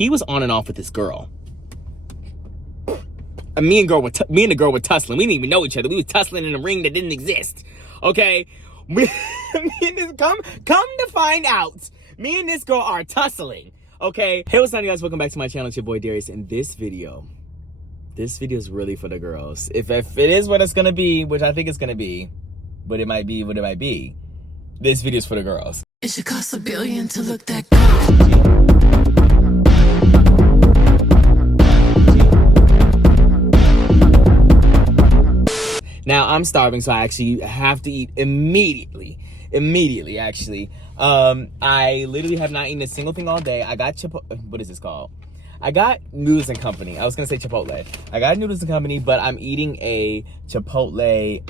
he was on and off with this girl. And me and the girl were tussling. We didn't even know each other. We was tussling in a ring that didn't exist. Okay? Come to find out, me and this girl are tussling. Okay? Hey, what's up, guys? Welcome back to my channel. It's your boy Darius. And this video is really for the girls. If it is what it's gonna be, which I think it's gonna be, but it might be what it might be, this video is for the girls. It should cost $1 billion to look that good. Now, I'm starving, so I actually have to eat immediately, actually. I literally have not eaten a single thing all day. I got what is this called? I got Noodles and Company. I was gonna say Chipotle. I got Noodles and Company, but I'm eating a Chipotle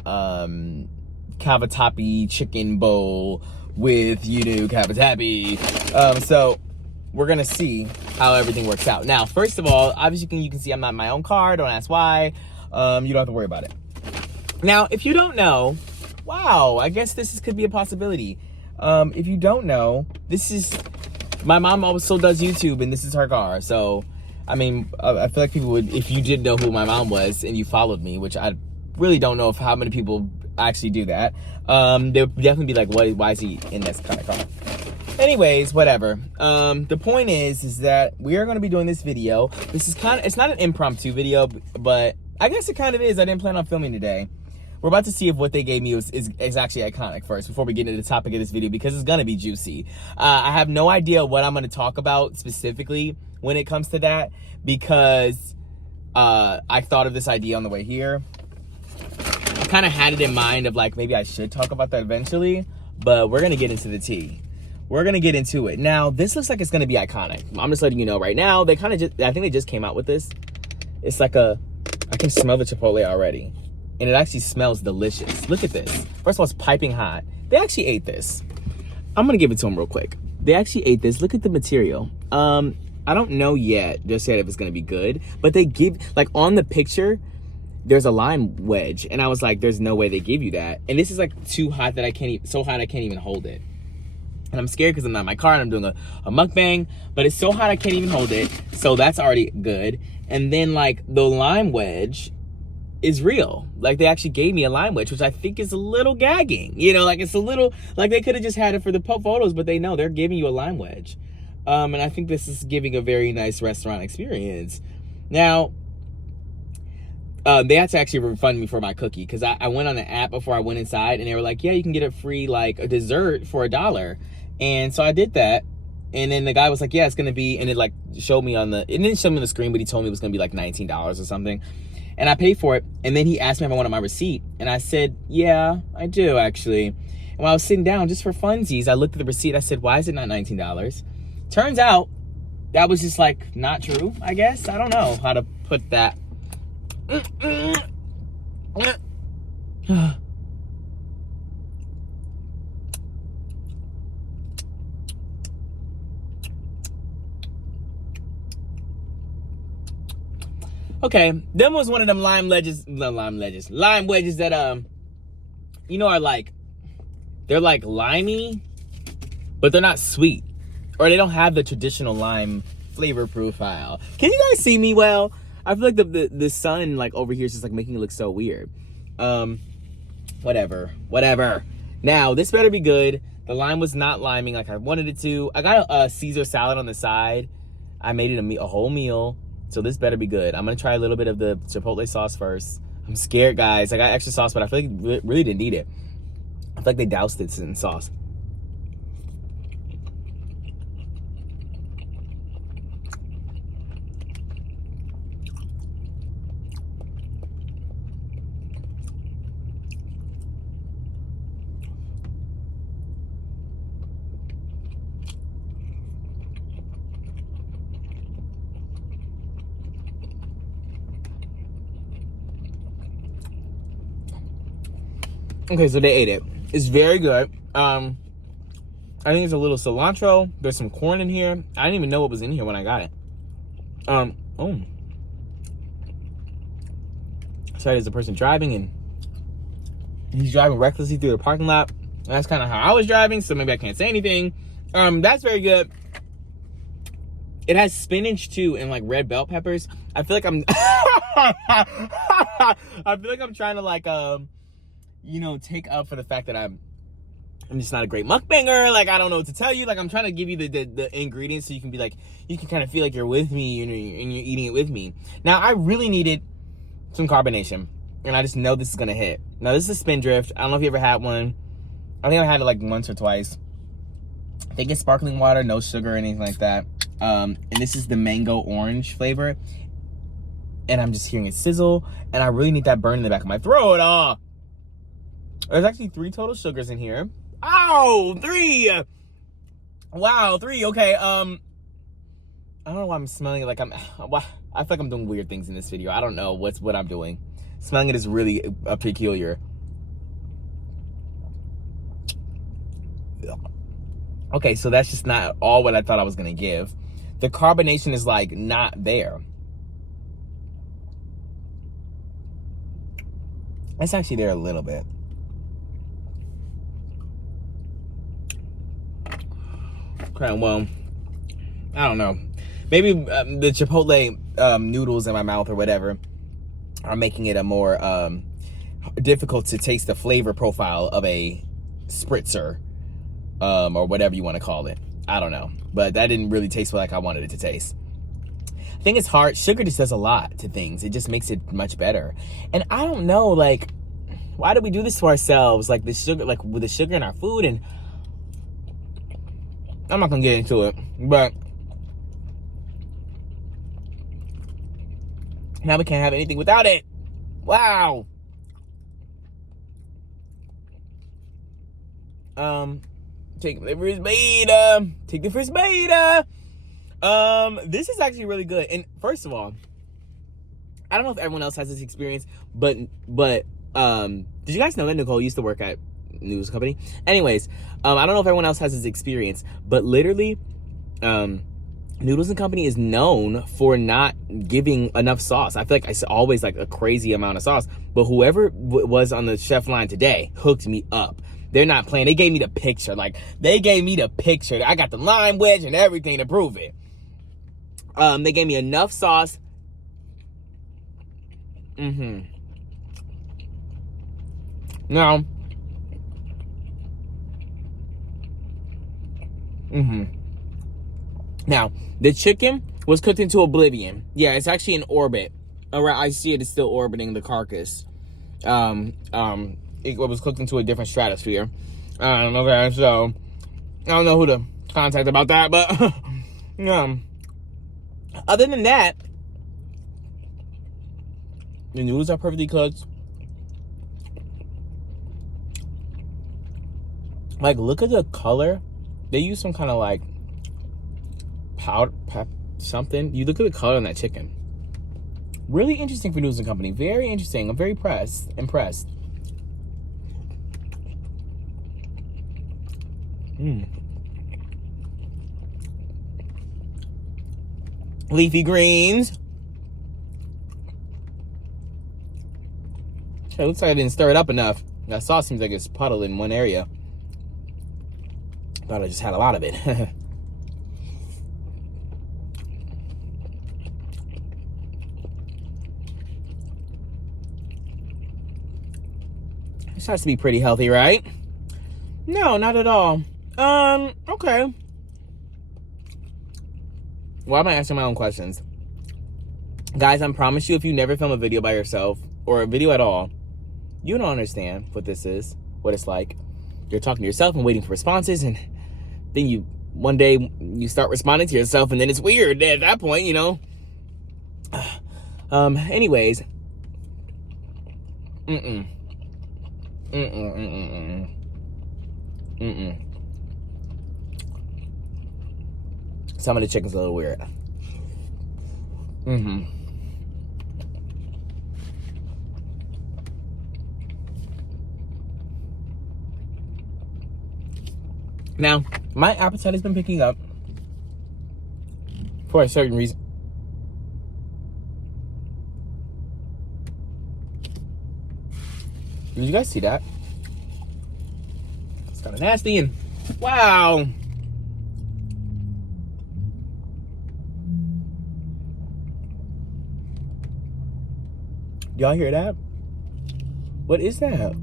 cavatappi chicken bowl with, cavatappi. So we're gonna see how everything works out. Now, first of all, obviously you can see I'm not in my own car. Don't ask why. You don't have to worry about it. Now, if you don't know, wow, I guess could be a possibility. If you don't know, my mom also does YouTube, and this is her car. So, I mean, I feel like people would, if you did know who my mom was and you followed me, which I really don't know how many people actually do that, they would definitely be like, why is he in this kind of car? Anyways, whatever. The point is that we are going to be doing this video. This is it's not an impromptu video, but I guess it kind of is. I didn't plan on filming today. We're about to see if what they gave me is actually iconic first, before we get into the topic of this video, because it's gonna be juicy. I have no idea what I'm gonna talk about specifically when it comes to that, because I thought of this idea on the way here. I kind of had it in mind of like, maybe I should talk about that eventually, but we're gonna get into the tea. We're gonna get into it. Now, this looks like it's gonna be iconic. I'm just letting you know right now. I think they just came out with this. It's like I can smell the Chipotle already. And it actually smells delicious. Look at this. First of all, it's piping hot. They actually ate this. I'm gonna give it to them real quick. They actually ate this. Look at the material. I don't know just yet if it's gonna be good, but they give, like on the picture, there's a lime wedge. And I was like, there's no way they give you that. And this is like too hot that so hot I can't even hold it. And I'm scared because I'm not in my car and I'm doing a mukbang, but it's so hot I can't even hold it. So that's already good. And then like the lime wedge is real. Like they actually gave me a lime wedge, which I think is a little gagging. Like it's a little, like they could have just had it for the photos, but they're giving you a lime wedge. And I think this is giving a very nice restaurant experience. Now, they had to actually refund me for my cookie, because I went on an app before I went inside and they were like, yeah, you can get a free, like a dessert for $1. And so I did that. And then the guy was like, yeah, it's gonna be, and it like showed me it didn't show me on the screen, but he told me it was gonna be like $19 or something. And I paid for it. And then he asked me if I wanted my receipt. And I said, yeah, I do actually. And when I was sitting down, just for funsies, I looked at the receipt. I said, why is it not $19? Turns out that was just like not true, I guess. I don't know how to put that. Okay, them was one of them lime wedges that are like, they're like limey, but they're not sweet, or they don't have the traditional lime flavor profile. Can you guys see me well? I feel like the sun like over here is just like making it look so weird. Whatever. Now this better be good. The lime was not liming like I wanted it to. I got a Caesar salad on the side. I made it a whole meal. So this better be good. I'm gonna try a little bit of the Chipotle sauce first. I'm scared, guys. I got extra sauce, but I feel like I really didn't need it. I feel like they doused it in sauce. Okay, so they ate it. It's very good. I think it's a little cilantro. There's some corn in here. I didn't even know what was in here when I got it. Oh. So there's a person driving, and he's driving recklessly through the parking lot. That's kind of how I was driving, so maybe I can't say anything. That's very good. It has spinach too and like red bell peppers. I feel like I'm I feel like I'm trying to like take up for the fact that I'm just not a great mukbanger. Like, I don't know what to tell you. Like, I'm trying to give you the ingredients so you can be like, you can kind of feel like you're with me and you're eating it with me. Now, I really needed some carbonation, and I just know this is gonna hit. Now, this is a Spindrift. I don't know if you ever had one. I think I had it like once or twice. I think it's sparkling water, no sugar or anything like that. And this is the mango orange flavor. And I'm just hearing it sizzle, and I really need that burn in the back of my throat. There's actually 3 total sugars in here. Oh, 3! Wow, 3. Okay. I don't know why I'm smelling it like I feel like I'm doing weird things in this video. I don't know what I'm doing. Smelling it is really peculiar. Okay, so that's just not all what I thought I was gonna give. The carbonation is like not there. It's actually there a little bit. Okay, well, I don't know. Maybe the Chipotle noodles in my mouth or whatever are making it a more difficult to taste the flavor profile of a spritzer or whatever you want to call it. I don't know. But that didn't really taste like I wanted it to taste. I think it's hard. Sugar just does a lot to things. It just makes it much better. And I don't know, like, why do we do this to ourselves? Like the sugar, like with the sugar in our food, and I'm not gonna get into it, but now we can't have anything without it. Wow. Take the first beta. Take the first beta. This is actually really good. And first of all, I don't know if everyone else has this experience, but did you guys know that Nicole used to work at news company? Anyways, I don't know if everyone else has this experience, but literally, Noodles and Company is known for not giving enough sauce. I feel like it's always like a crazy amount of sauce, but whoever was on the chef line today hooked me up. They're not playing. They gave me the picture. Like, they gave me the picture. I got the lime wedge and everything to prove it. They gave me enough sauce. Now, now, the chicken was cooked into oblivion. Yeah, it's actually in orbit. I see it is still orbiting the carcass. It was cooked into a different stratosphere. Okay, so I don't know who to contact about that, but other than that, the noodles are perfectly cooked. Like, look at the color. They use some kind of like powder, something. You look at the color on that chicken. Really interesting for Noodles and Company. Very interesting. I'm very impressed. Leafy greens. It looks like I didn't stir it up enough. That sauce seems like it's puddled in one area. Thought I just had a lot of it. This has to be pretty healthy, right? No, not at all. Okay. Why am I asking my own questions? Guys, I promise you, if you never film a video by yourself, or a video at all, you don't understand what this is, what it's like. You're talking to yourself and waiting for responses, and then one day you start responding to yourself, and then it's weird at that point, you know? Anyways. Some of the chicken's a little weird. Now, my appetite has been picking up for a certain reason. Did you guys see that? It's kind of nasty and wow. Y'all hear that? What is that?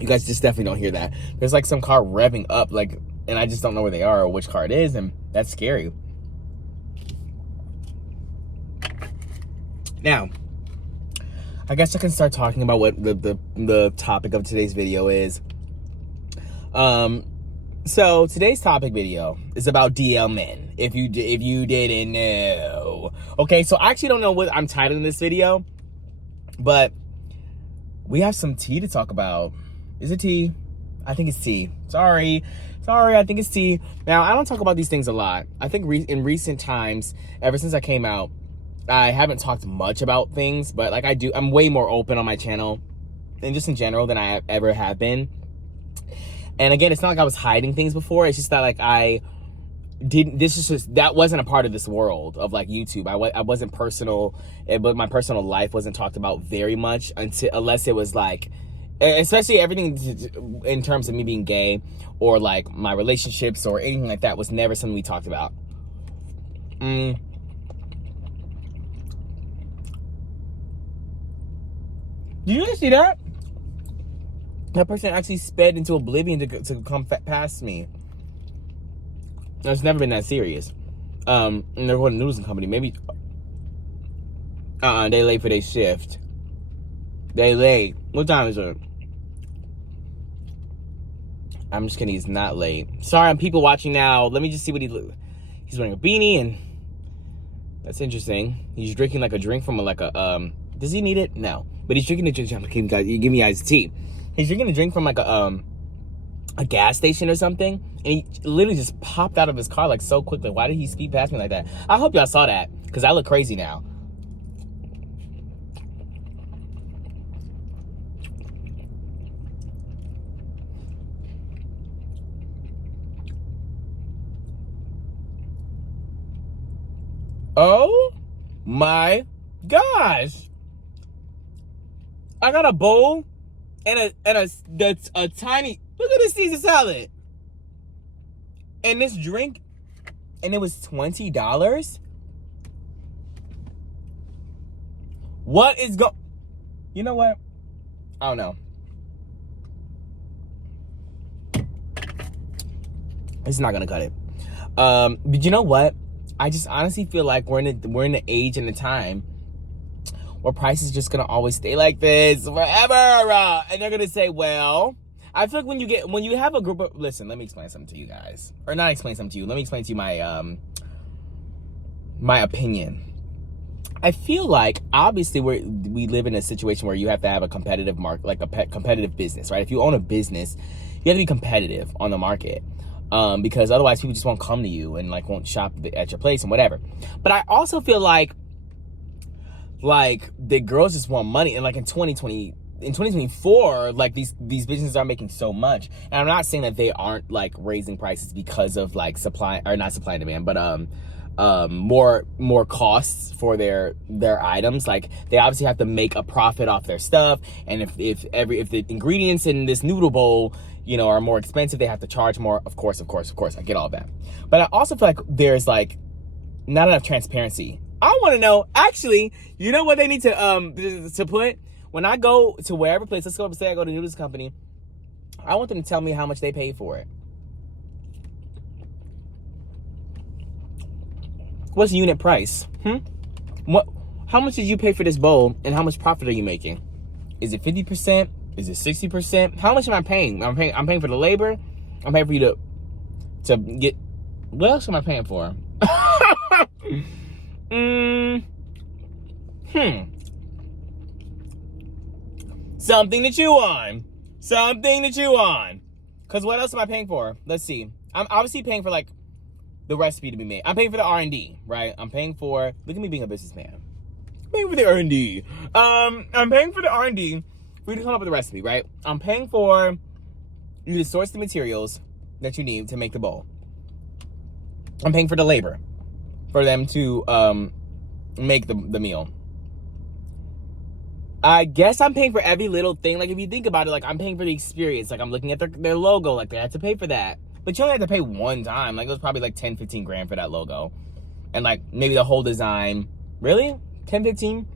You guys just definitely don't hear that. There's like some car revving up, like, and I just don't know where they are or which car it is, and that's scary. Now, I guess I can start talking about what the topic of today's video is. So today's topic video is about DL men. If you didn't know, okay. So I actually don't know what I'm titling this video, but we have some tea to talk about. Is it tea? I think it's tea. Sorry, I think it's tea. Now, I don't talk about these things a lot. I think in recent times, ever since I came out, I haven't talked much about things, but like I'm way more open on my channel and just in general than I ever have been. And again, it's not like I was hiding things before. It's just that like that wasn't a part of this world of like YouTube. I wasn't personal, but my personal life wasn't talked about very much unless it was like, especially everything in terms of me being gay or like my relationships or anything like that was never something we talked about. Did you guys see that? That person actually sped into oblivion to come past me. It's never been that serious. And they're going to news and company. Maybe. They late for their shift. They late. What time is it? I'm just kidding. He's not late. Sorry, I'm people watching now. Let me just see what he's wearing a beanie and that's interesting. He's drinking like a drink from does he need it? No. But he's drinking a drink. You give me iced tea. He's drinking a drink from like a gas station or something, and he literally just popped out of his car like so quickly. Why did he speed past me like that? I hope y'all saw that, because I look crazy now. Oh my gosh. I got a bowl and a tiny, look at this Caesar salad. And this drink, and it was $20. What is you know what? I don't know. It's not gonna cut it. But you know what? I just honestly feel like we're in the age and the time where price is just gonna always stay like this forever, and they're gonna say, well, I feel like when you have a group of, listen, let me explain something to you guys, or not explain something to you. Let me explain to you my opinion. I feel like obviously we live in a situation where you have to have a competitive market, like competitive business, right? If you own a business, you have to be competitive on the market. Because otherwise people just won't come to you and like won't shop at your place and whatever. But I also feel like the girls just want money, and like in 2024, like these businesses are making so much. And I'm not saying that they aren't like raising prices because of like supply, or not supply and demand, but more costs for their items. Like they obviously have to make a profit off their stuff, and if the ingredients in this noodle bowl, you know, are more expensive, they have to charge more. Of course, I get all that. But I also feel like there's like not enough transparency. I want to know, actually, you know what they need to put? When I go to wherever place, let's go say I go to Noodles Company, I want them to tell me how much they paid for it. What's the unit price? How much did you pay for this bowl, and how much profit are you making? Is it 50%? Is it 60%? How much am I paying? I'm paying for the labor. I'm paying for you to get. What else am I paying for? Something to chew on. Because what else am I paying for? Let's see. I'm obviously paying for like the recipe to be made. I'm paying for the R&D, right? I'm paying for. Look at me being a businessman. I'm paying for the R&D. I'm paying for the R&D. We come up with a recipe, right? I'm paying for you to source the materials that you need to make the bowl. I'm paying for the labor for them to make the meal. I guess I'm paying for every little thing. Like if you think about it, like I'm paying for the experience. Like I'm looking at their logo. Like they had to pay for that. But you only have to pay one time. Like it was probably like 10, 15 grand for that logo. And like maybe the whole design. Really? 10, 15?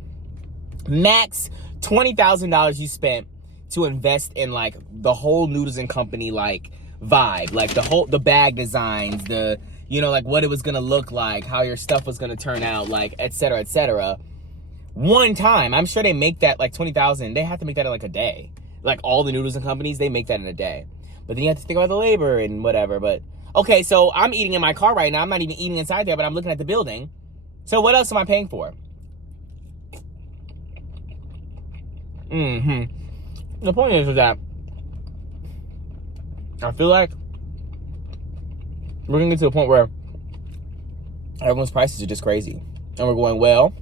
Max $20,000 you spent to invest in like the whole Noodles and Company like vibe, like the bag designs, the, you know, like what it was gonna look like, how your stuff was gonna turn out, like et cetera, et cetera. One time, I'm sure they make that like 20,000. They have to make that in like a day. Like all the Noodles and Companies, they make that in a day. But then you have to think about the labor and whatever. But okay, so I'm eating in my car right now. I'm not even eating inside there, but I'm looking at the building. So what else am I paying for? The point is that I feel like we're gonna get to a point where everyone's prices are just crazy. And we're going, well,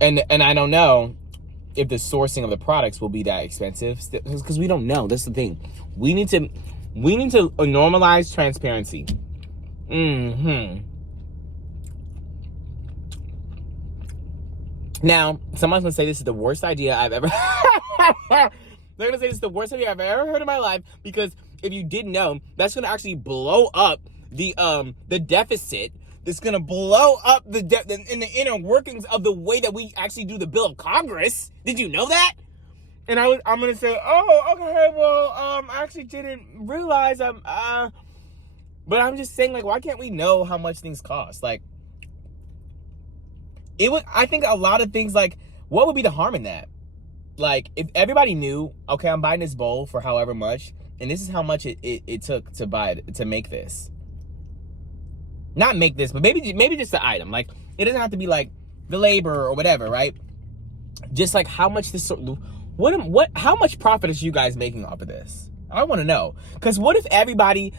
and I don't know if the sourcing of the products will be that expensive, because we don't know. That's the thing. We need to normalize transparency. Now, someone's gonna say this is the worst idea I've ever. They're gonna say this is the worst idea I've ever heard in my life, because if you didn't know, that's gonna actually blow up the deficit. That's gonna blow up in the inner workings of the way that we actually do the bill of Congress. Did you know that? And I'm gonna say, oh, okay, well, I actually didn't realize but I'm just saying, like, why can't we know how much things cost? Like, I think a lot of things, like, what would be the harm in that? Like, if everybody knew, okay, I'm buying this bowl for however much, and this is how much it took to make this. Not make this, but maybe just the item. Like, it doesn't have to be like the labor or whatever, right? Just like how much how much profit is you guys making off of this? I want to know. Because what if everybody,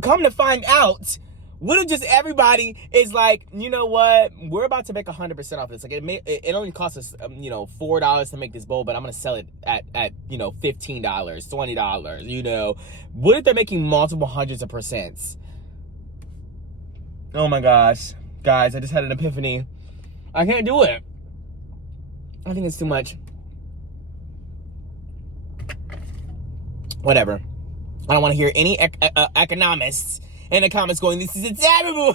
come to find out, what if just everybody is like, you know what, we're about to make 100% off this. Like, it only costs us, $4 to make this bowl, but I'm going to sell it at $15, $20, What if they're making multiple hundreds of percents? Oh my gosh. Guys, I just had an epiphany. I can't do it. I think it's too much. Whatever. I don't want to hear any economists in the comments going, this is a terrible.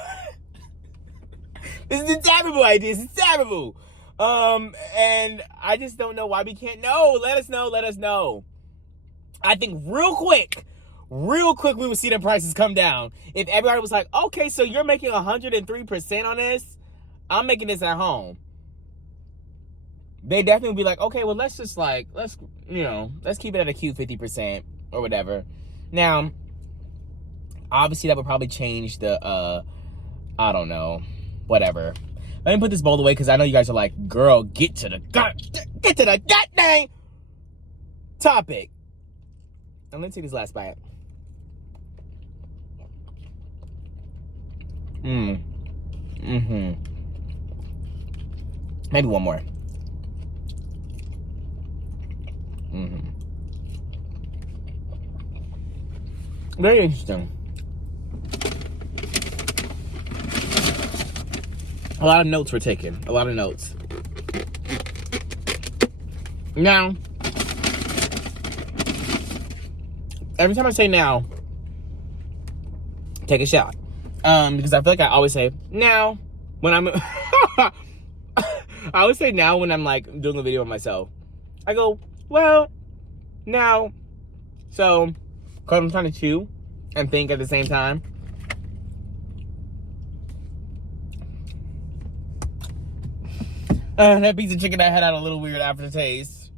This is a terrible idea. This is terrible. And I just don't know why we can't know. Let us know. I think real quick, we would see the prices come down. If everybody was like, okay, so you're making 103% on this, I'm making this at home. They definitely would be like, okay, well, let's keep it at a cute 50% or whatever. Now, obviously that would probably change the, I don't know, whatever. Let me put this bowl away, because I know you guys are like, girl, get to the goddamn topic. And let's take this last bite. Maybe one more. Very interesting. A lot of notes were taken. A lot of notes. Now, every time I say now, take a shot. Because I feel like I always say now when I'm I always say now when I'm like doing a video of myself. I go, well, now. So, because I'm trying to chew and think at the same time. That piece of chicken I had a little weird aftertaste.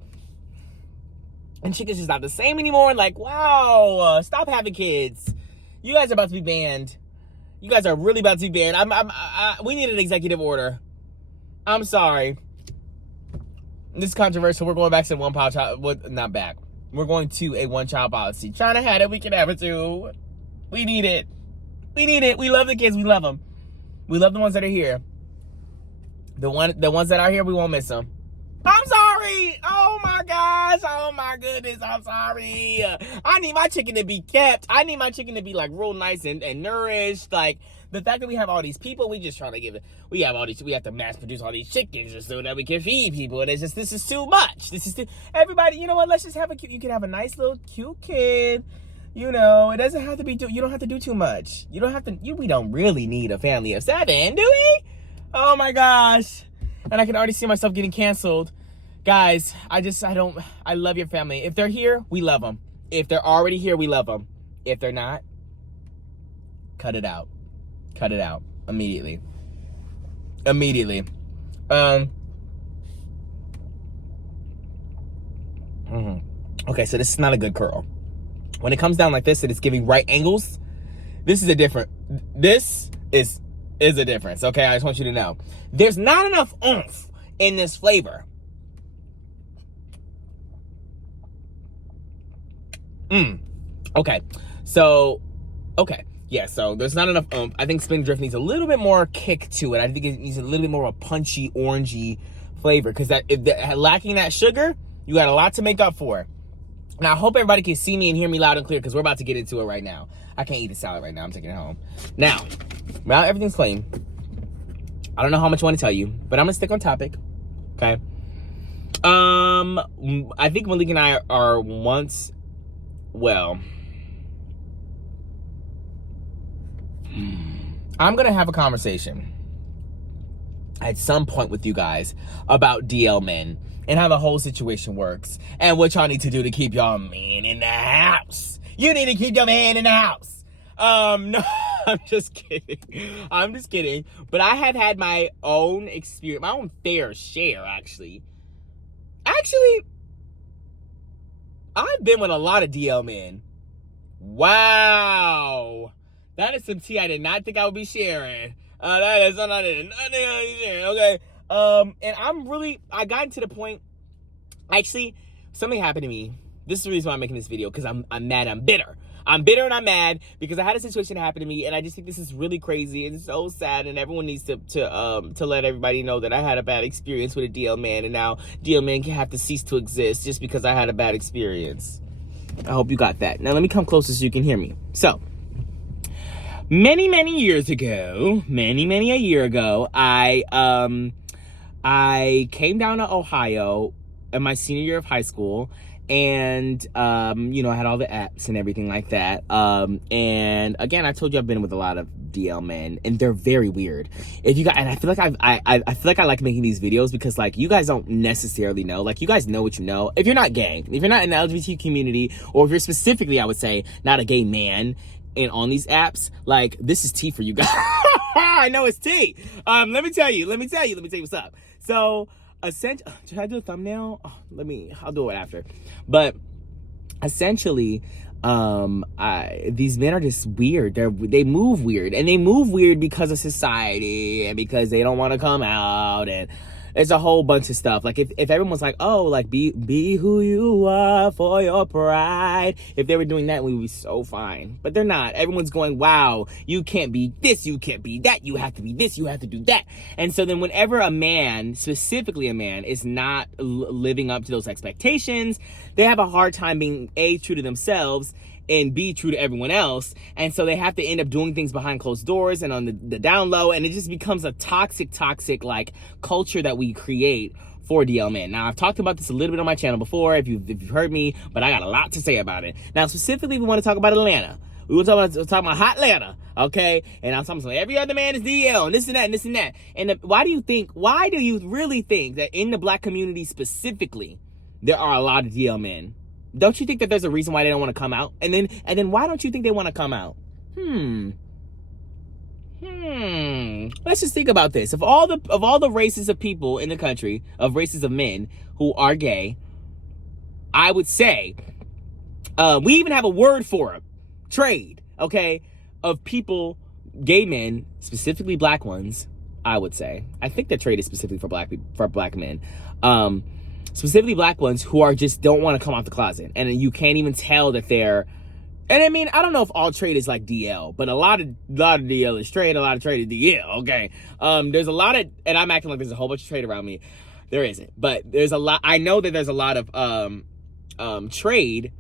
And chicken's just not the same anymore. Like, wow, stop having kids. You guys are about to be banned. You guys are really about to be banned. We need an executive order. I'm sorry. This is controversial. We're going back to one-child child. Not back. We're going to a one-child policy. China had it. We can have it too. We need it. We need it. We love the kids. We love them. We love the ones that are here. The ones that are here, we won't miss them. I'm sorry. Oh my gosh. Oh my goodness. I'm sorry. I need my chicken to be kept. I need my chicken to be like real nice and nourished. Like, the fact that we have all these people, we just trying to give it. We have to mass produce all these chickens just so that we can feed people. And it's just, this is too much. This is too, everybody, you know what? Let's just have you can have a nice little cute kid. It doesn't have to be, you don't have to do too much. We don't really need a family of 7, do we? Oh my gosh. and I can already see myself getting canceled. Guys, I love your family. If they're here, we love them. If they're already here, we love them. If they're not, cut it out. Cut it out immediately. Immediately. Okay, so this is not a good curl. When it comes down like this and it's giving right angles, this is a difference, okay? I just want you to know. There's not enough oomph in this flavor. Okay. So, yeah, so there's not enough oomph. I think Spin Drift needs a little bit more kick to it. I think it needs a little bit more of a punchy, orangey flavor, because lacking that sugar, you got a lot to make up for. Now, I hope everybody can see me and hear me loud and clear, because we're about to get into it right now. I can't eat a salad right now. I'm taking it home. Now everything's clean, I don't know how much I want to tell you, but I'm going to stick on topic, okay? I think Malik and I are once, well, I'm going to have a conversation at some point with you guys about DL men and how the whole situation works and what y'all need to do to keep y'all man in the house. You need to keep your man in the house. No, I'm just kidding. But I have had my own experience, my own fair share, actually. I've been with a lot of DL men. Wow. That is some tea I did not think I would be sharing. That is something I did not think I would be sharing, okay? And I got to the point, actually, something happened to me. This is the reason why I'm making this video, because I'm mad, I'm bitter. I'm bitter and I'm mad because I had a situation happen to me, and I just think this is really crazy and so sad, and everyone needs to let everybody know that I had a bad experience with a DL man, and now DL man can have to cease to exist just because I had a bad experience. I hope you got that. Now let me come closer so you can hear me. So, many a year ago, I came down to Ohio in my senior year of high school, and I had all the apps and everything like that. And again, I told you I've been with a lot of DL men, and they're very weird. And I feel like I feel like I like making these videos because, like, you guys don't necessarily know. Like, you guys know what you know. If you're not gay, if you're not in the LGBT community, or if you're specifically, I would say, not a gay man, and on these apps, like, this is tea for you guys. I know it's tea. Let me tell you what's up. So, essentially, should I do a thumbnail? Oh, I'll do it after. But essentially, these men are just weird. They move weird, and they move weird because of society and because they don't want to come out, and it's a whole bunch of stuff. Like, if everyone's like, oh, like, be who you are for your pride. If they were doing that, we would be so fine. But they're not. Everyone's going, wow, you can't be this, you can't be that, you have to be this, you have to do that. And so then whenever a man, specifically a man, is not living up to those expectations, they have a hard time being, A, true to themselves, and be true to everyone else. And so they have to end up doing things behind closed doors and on the down low, and it just becomes a toxic like culture that we create for DL men. Now, I've talked about this a little bit on my channel before, if you've heard me, but I got a lot to say about it. Now, specifically, we want to talk about Atlanta. We were talking about hot Atlanta, okay? And I'm talking about every other man is DL, and this and that, and this and that. And why do you really think that in the black community specifically, there are a lot of DL men? Don't you think that there's a reason why they don't want to come out? And then why don't you think they want to come out? Let's just think about this. Of all the races of people in the country, of races of men who are gay, I would say, we even have a word for it. Trade, okay? Of people, gay men, specifically black ones, I would say. I think the trade is specifically for black men. Specifically black ones who are just don't want to come out the closet, and you can't even tell that they're. And I mean, I don't know if all trade is like DL, but a lot of DL is trade, a lot of trade is DL. Okay, there's a lot of, and I'm acting like there's a whole bunch of trade around me. There isn't, but there's a lot. I know that there's a lot of trade,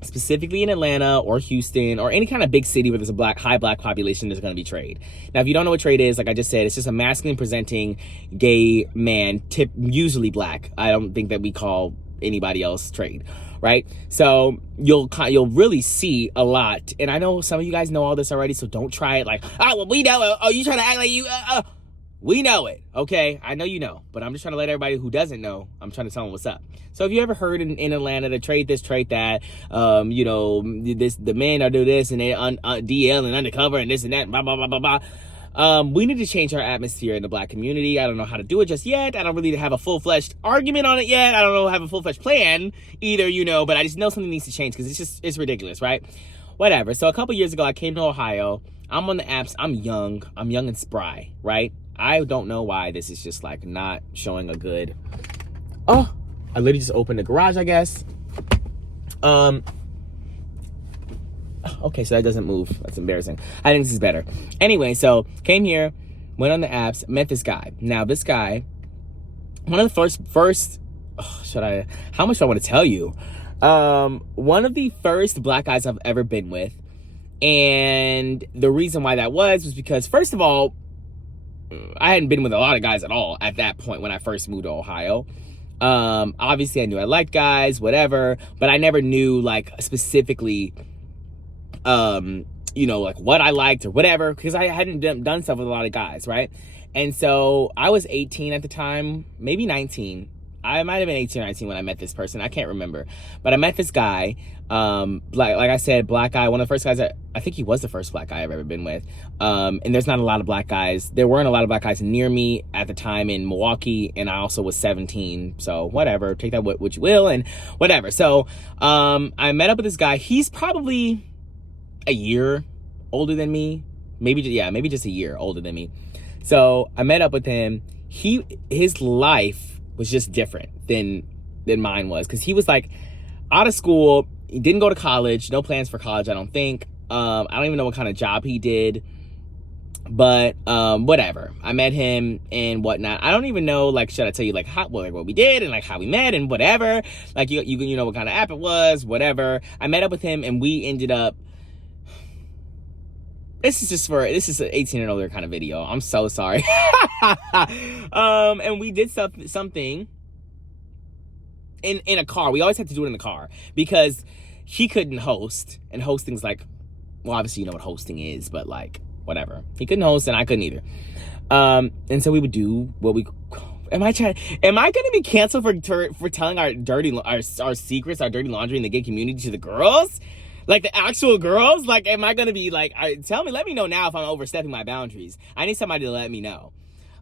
specifically in Atlanta or Houston or any kind of big city where there's a high black population. There's going to be trade. Now, if you don't know what trade is, like I just said, it's just a masculine presenting gay man, usually black. I don't think that we call anybody else trade, right? So you'll really see a lot. And I know some of you guys know all this already, so don't try it like, oh, well, we know. Oh, you trying to act like you. We know it, okay? I know you know, but I'm just trying to let everybody who doesn't know, I'm trying to tell them what's up. So if you ever heard in Atlanta to trade this, trade that, you know, the men are do this and they DL and undercover and this and that, blah, blah, blah, blah, blah. We need to change our atmosphere in the Black community. I don't know how to do it just yet. I don't really have a full-fledged argument on it yet. I don't know have a full-fledged plan either, you know, but I just know something needs to change because it's ridiculous, right? Whatever. So a couple years ago, I came to Ohio. I'm on the apps. I'm young and spry, right? I don't know why this is just like not showing a good. Oh, I literally just opened the garage, I guess. Okay, so that doesn't move. That's embarrassing. I think this is better. Anyway, so came here, went on the apps, met this guy. Now this guy, one of the first. Oh, how much do I want to tell you? One of the first Black guys I've ever been with, and the reason why that was because first of all, I hadn't been with a lot of guys at all at that point when I first moved to Ohio. Obviously I knew I liked guys, whatever, but I never knew like specifically, you know, like what I liked or whatever, because I hadn't done stuff with a lot of guys, right? And so I was 18 at the time, maybe 19. I might have been 18 or 19 when I met this person. I can't remember. But I met this guy, like I said, Black guy, one of the first guys I think he was the first Black guy I've ever been with. And there's not a lot of Black guys. There weren't a lot of Black guys near me at the time in Milwaukee, and I also was 17. So whatever, take that what you will and whatever. So I met up with this guy. He's probably a year older than me. Maybe just a year older than me. So I met up with him. His life was just different than mine was, because he was like out of school. He didn't go to college, no plans for college, I don't think. I don't even know what kind of job he did, but whatever. I met him and whatnot. I don't even know, like, should I tell you like what we did and like how we met and whatever, like you know what kind of app it was, whatever. I met up with him and we ended up, this is an 18 and older kind of video. I'm so sorry. And we did something in a car. We always had to do it in the car because he couldn't host, and hosting's like, well, obviously you know what hosting is, but like whatever. He couldn't host and I couldn't either. And so we would do what we. Am I gonna be canceled for telling our secrets, our dirty laundry in the gay community to the girls? Like the actual girls? Like, am I gonna be like, let me know now if I'm overstepping my boundaries. I need somebody to let me know.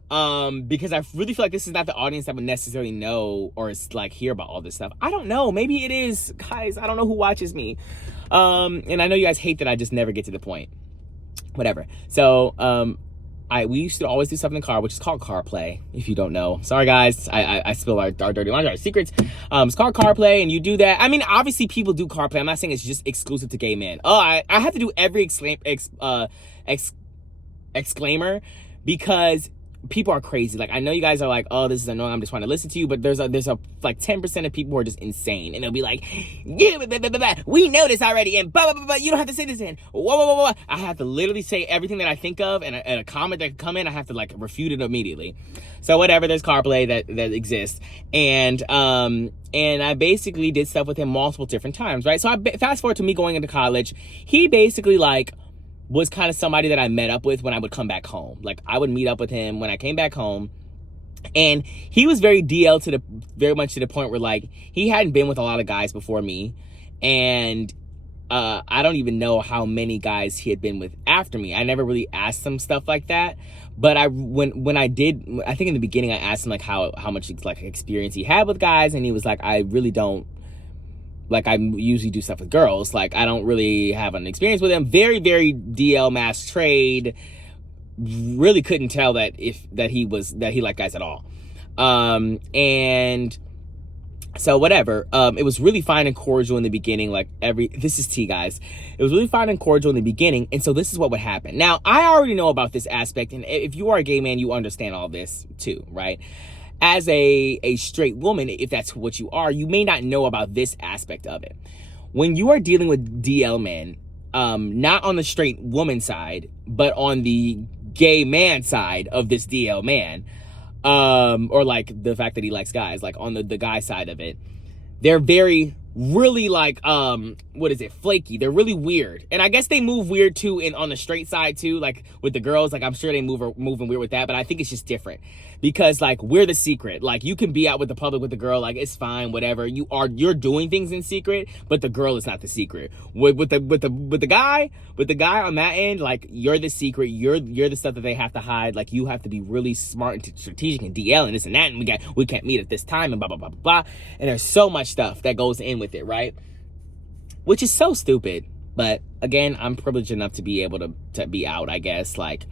Because I really feel like this is not the audience that would necessarily know or like hear about all this stuff. I don't know. Maybe it is, guys. I don't know who watches me. And I know you guys hate that I just never get to the point. Whatever. So, we used to always do stuff in the car, which is called CarPlay, if you don't know. Sorry, guys. I spill our dirty laundry, our secrets. It's called CarPlay, and you do that. I mean, obviously, people do CarPlay. I'm not saying it's just exclusive to gay men. Oh, I have to do every exclaimer because people are crazy. Like, I know you guys are like, oh, this is annoying, I'm just trying to listen to you, but there's a like 10% of people who are just insane, and they'll be like, yeah, blah, blah, blah, blah. We know this already, and blah, blah, blah, blah. You don't have to say this in. Whoa, whoa, whoa, whoa. I have to literally say everything that I think of, and a comment that can come in, I have to like refute it immediately. So whatever, there's CarPlay that exists, and I basically did stuff with him multiple different times, right? So fast forward to me going into college. He basically like was kind of somebody that I met up with when I would come back home. Like, I would meet up with him when I came back home, and he was very DL very much to the point where like he hadn't been with a lot of guys before me, and I don't even know how many guys he had been with after me. I never really asked him stuff like that, but when I did, I think in the beginning I asked him like how much like experience he had with guys, and he was like, I really don't. Like, I usually do stuff with girls. Like, I don't really have an experience with them. Very, very DL mass trade. Really couldn't tell that he liked guys at all. And so whatever. It was really fine and cordial in the beginning. Like, this is tea, guys. It was really fine and cordial in the beginning. And so this is what would happen. Now, I already know about this aspect. And if you are a gay man, you understand all this too, right? As a straight woman, if that's what you are, you may not know about this aspect of it. When you are dealing with DL men, not on the straight woman side, but on the gay man side of this DL man, or like the fact that he likes guys, like on the guy side of it, they're very really like what is it, flaky. They're really weird, and I guess they move weird too on the straight side too, like with the girls. Like I'm sure they moving weird with that, but I think it's just different because like we're the secret. Like you can be out with the public with the girl, like it's fine, whatever. You're doing things in secret, but the girl is not the secret. With the guy on that end, like you're the secret. You're the stuff that they have to hide. Like you have to be really smart and strategic and DL and this and that, and we can't meet at this time and blah blah blah blah blah. And there's so much stuff that goes in with it, right? Which is so stupid. But again, I'm privileged enough to be able to be out, I guess. Like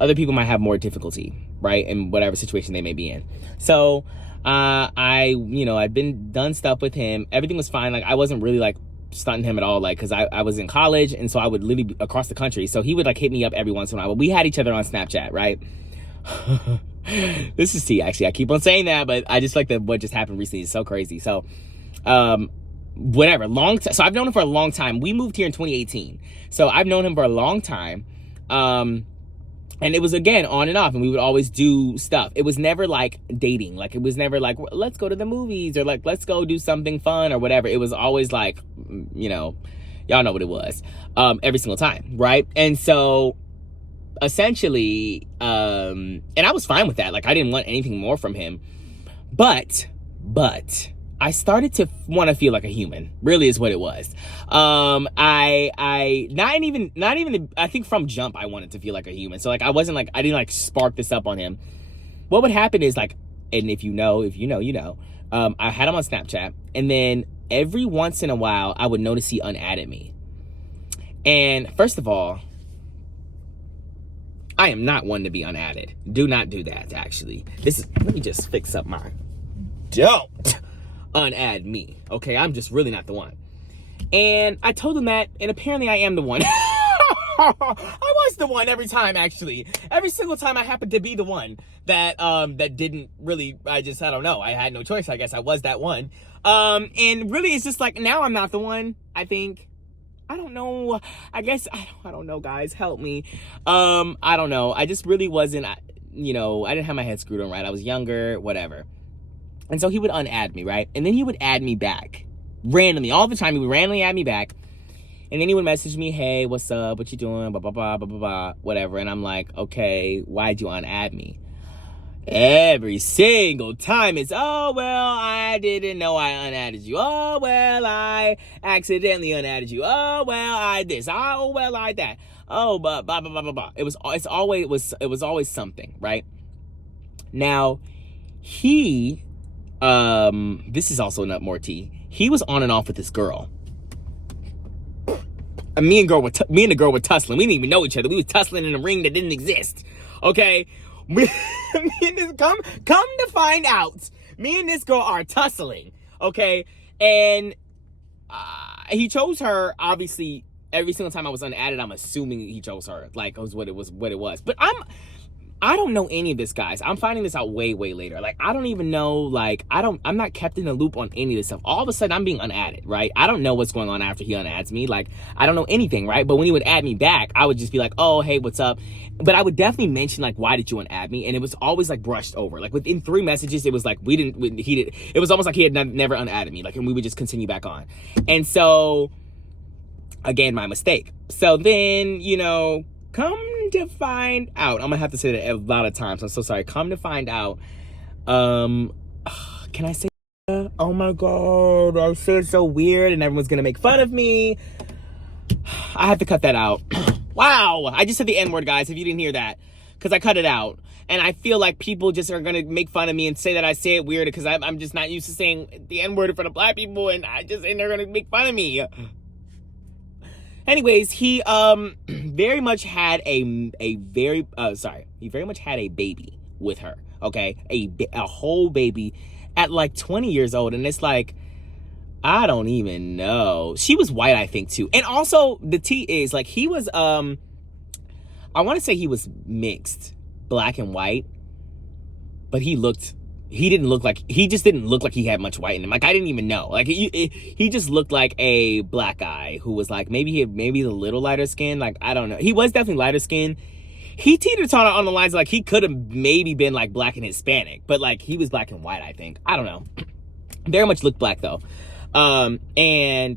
other people might have more difficulty, right, in whatever situation they may be in. So I'd done stuff with him. Everything was fine. Like I wasn't really like stunting him at all, like because I was in college, and so I would literally be across the country. So he would like hit me up every once in a while. We had each other on Snapchat, right? This is tea, actually. I keep on saying that, but I just like that what just happened recently is so crazy. So whatever, so I've known him for a long time. We moved here in 2018, so I've known him for a long time. And it was, again, on and off, and we would always do stuff. It was never like dating. Like it was never like, let's go to the movies, or like let's go do something fun or whatever. It was always like, y'all know what it was, every single time, right? And so essentially, and I was fine with that. Like I didn't want anything more from him, but I started to want to feel like a human, really is what it was. I not even, I think from jump, I wanted to feel like a human. So like, I didn't like spark this up on him. What would happen is like, and if you know, I had him on Snapchat, and then every once in a while, I would notice he unadded me. And first of all, I am not one to be unadded. Do not do that, actually. Let me just fix up my, don't unadd me, okay? I'm just really not the one. And I told him that, and apparently I am the one. I was the one every time, actually. Every single time I happened to be the one that didn't really, I don't know. I had no choice. I guess I was that one. And really it's just like, now I'm not the one, I think. I don't know. I guess, I don't know, guys. Help me. I don't know. I just really wasn't, I didn't have my head screwed on right. I was younger, whatever. And so he would unadd me, right? And then he would add me back. Randomly. All the time, he would randomly add me back. And then he would message me, hey, what's up? What you doing? Blah, blah, blah, blah, blah, blah, whatever. And I'm like, okay, why'd you unadd me? Every single time it's, oh, well, I didn't know I unadded you. Oh, well, I accidentally unadded you. Oh, well, I this. Oh, well, I that. Oh, blah, blah, blah, blah, blah. It was always something, right? Now, this is also not more tea. He was on and off with this girl. And me and the girl were tussling. We didn't even know each other. We were tussling in a ring that didn't exist. Okay? Come to find out, me and this girl are tussling. Okay? And he chose her, obviously. Every single time I was unadded, I'm assuming he chose her. Like, it was what it was. But I don't know any of this, guys. I'm finding this out way, way later. Like, I don't even know, like, I'm not kept in the loop on any of this stuff. All of a sudden, I'm being unadded, right? I don't know what's going on after he unadds me. Like, I don't know anything, right? But when he would add me back, I would just be like, oh, hey, what's up? But I would definitely mention, like, why did you unadd me? And it was always, like, brushed over. Like, within 3 messages, it was like, it was almost like he had never unadded me. Like, and we would just continue back on. And so, again, my mistake. So then, come to find out, I'm gonna have to say that a lot of times. I'm so sorry. Come to find out, can I say? Oh my god, I said so weird, and everyone's gonna make fun of me. I have to cut that out. Wow, I just said the N-word, guys. If you didn't hear that, because I cut it out, and I feel like people just are gonna make fun of me and say that I say it weird because I'm just not used to saying the N-word in front of black people, and they're gonna make fun of me. Anyways, he very much had he very much had a baby with her, okay? A whole baby at like 20 years old, and it's like, I don't even know. She was white, I think, too. And also, the tea is, like, he was, I want to say he was mixed, black and white, but he just didn't look like he had much white in him. Like, I didn't even know. Like, he just looked like a black guy who was like, maybe a little lighter skin. Like, I don't know. He was definitely lighter skin. He teetered on the lines, like, he could have maybe been, like, black and Hispanic. But, like, he was black and white, I think. I don't know. Very much looked black, though. And I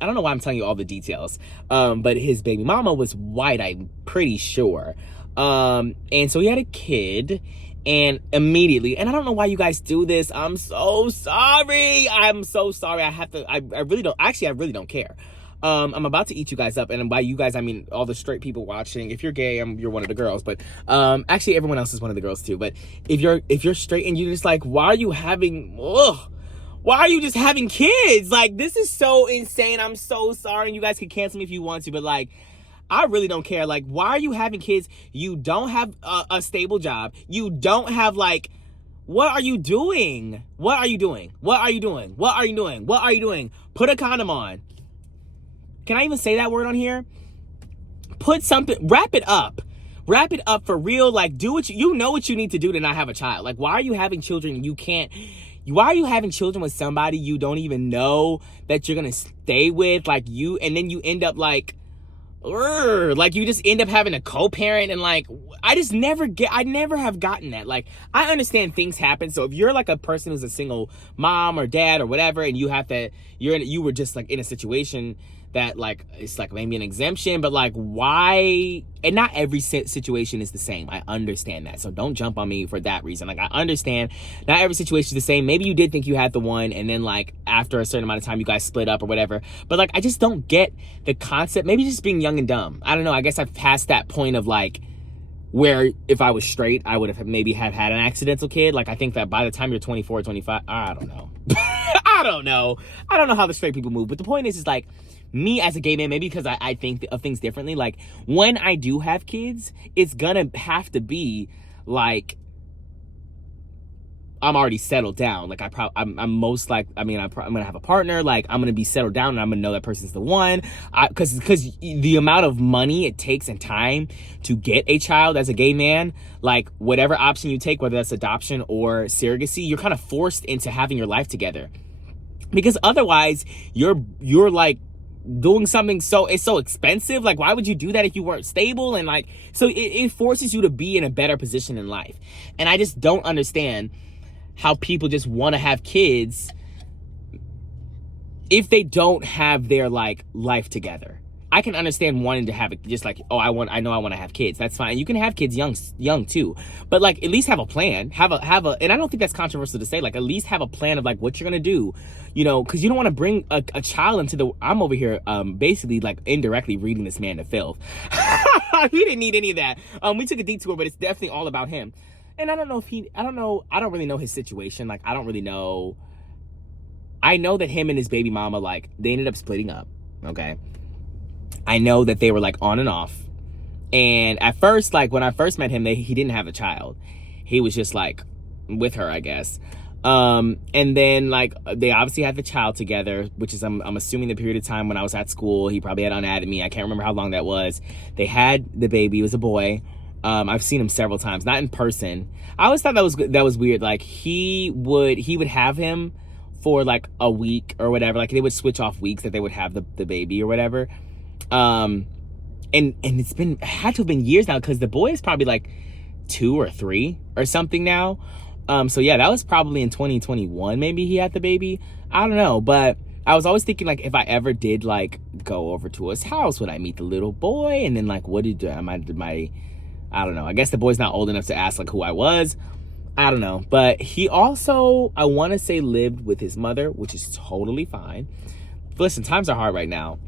don't know why I'm telling you all the details, but his baby mama was white, I'm pretty sure. And so he had a kid, and immediately, and I don't know why you guys do this. I'm so sorry. I'm so sorry. I really don't care. I'm about to eat you guys up, and by you guys, I mean all the straight people watching. If you're gay, you're one of the girls, but actually everyone else is one of the girls too. But if you're straight and you're just like, why are you just having kids? Like, this is so insane. I'm so sorry. You guys can cancel me if you want to, but like, I really don't care. Like, why are you having kids? You don't have a stable job. You don't have, like, what are you doing? What are you doing? What are you doing? What are you doing? What are you doing? Put a condom on. Can I even say that word on here? Put something, wrap it up. Wrap it up for real. Like, do what you know what you need to do to not have a child. Like, why are you having children? Why are you having children with somebody you don't even know that you're gonna stay with? Like, and then you end up like you just end up having a co-parent, and like, I never have gotten that. Like, I understand things happen. So if you're like a person who's a single mom or dad or whatever, and you were just like in a situation that like, it's like maybe an exemption, but like, why? And not every situation is the same. I understand that. So don't jump on me for that reason. Like, I understand not every situation is the same. Maybe you did think you had the one, and then like after a certain amount of time you guys split up or whatever. But like, I just don't get the concept. Maybe just being young and dumb. I don't know. I guess I've passed that point of like, where if I was straight, I would have maybe had an accidental kid. Like, I think that by the time you're 24 or 25, I don't know. I don't know how the straight people move. But the point is like, me as a gay man, maybe because I think of things differently, like, when I do have kids, it's gonna have to be like, I'm already settled down. Like, I'm gonna have a partner. Like, I'm gonna be settled down, and I'm gonna know that person's the one. Because the amount of money it takes and time to get a child as a gay man, like, whatever option you take, whether that's adoption or surrogacy, you're kind of forced into having your life together. Because otherwise, you're like doing something it's so expensive. Like, why would you do that if you weren't stable? And like, so it forces you to be in a better position in life. And I just don't understand how people just want to have kids if they don't have their like life together. I can understand wanting to have it, just like, oh, I know I want to have kids. That's fine. You can have kids young too, but like, at least have a plan. Have a, and I don't think that's controversial to say. Like, at least have a plan of like what you're gonna do, you know, because you don't want to bring a child into the. I'm over here, basically like indirectly reading this man to filth. He didn't need any of that. We took a detour, but it's definitely all about him. And I don't know if I don't really know his situation. Like, I don't really know. I know that him and his baby mama, like, they ended up splitting up. Okay. I know that they were like on and off. And at first, like, when I first met him, he didn't have a child. He was just like with her, I guess. And then like, they obviously had the child together, which is, I'm assuming the period of time when I was at school. He probably had unadded me. I can't remember how long that was. They had the baby. It was a boy. I've seen him several times, not in person. I always thought that was weird. Like, he would have him for like a week or whatever. Like, they would switch off weeks that they would have the baby or whatever. And it had to have been years now, because the boy is probably like 2 or 3 or something now. So yeah, that was probably in 2021. Maybe he had the baby. I don't know, but I was always thinking, like, if I ever did like go over to his house, would I meet the little boy? And then like, I don't know. I guess the boy's not old enough to ask like who I was. I don't know. But he also, I want to say, lived with his mother, which is totally fine. Listen, times are hard right now.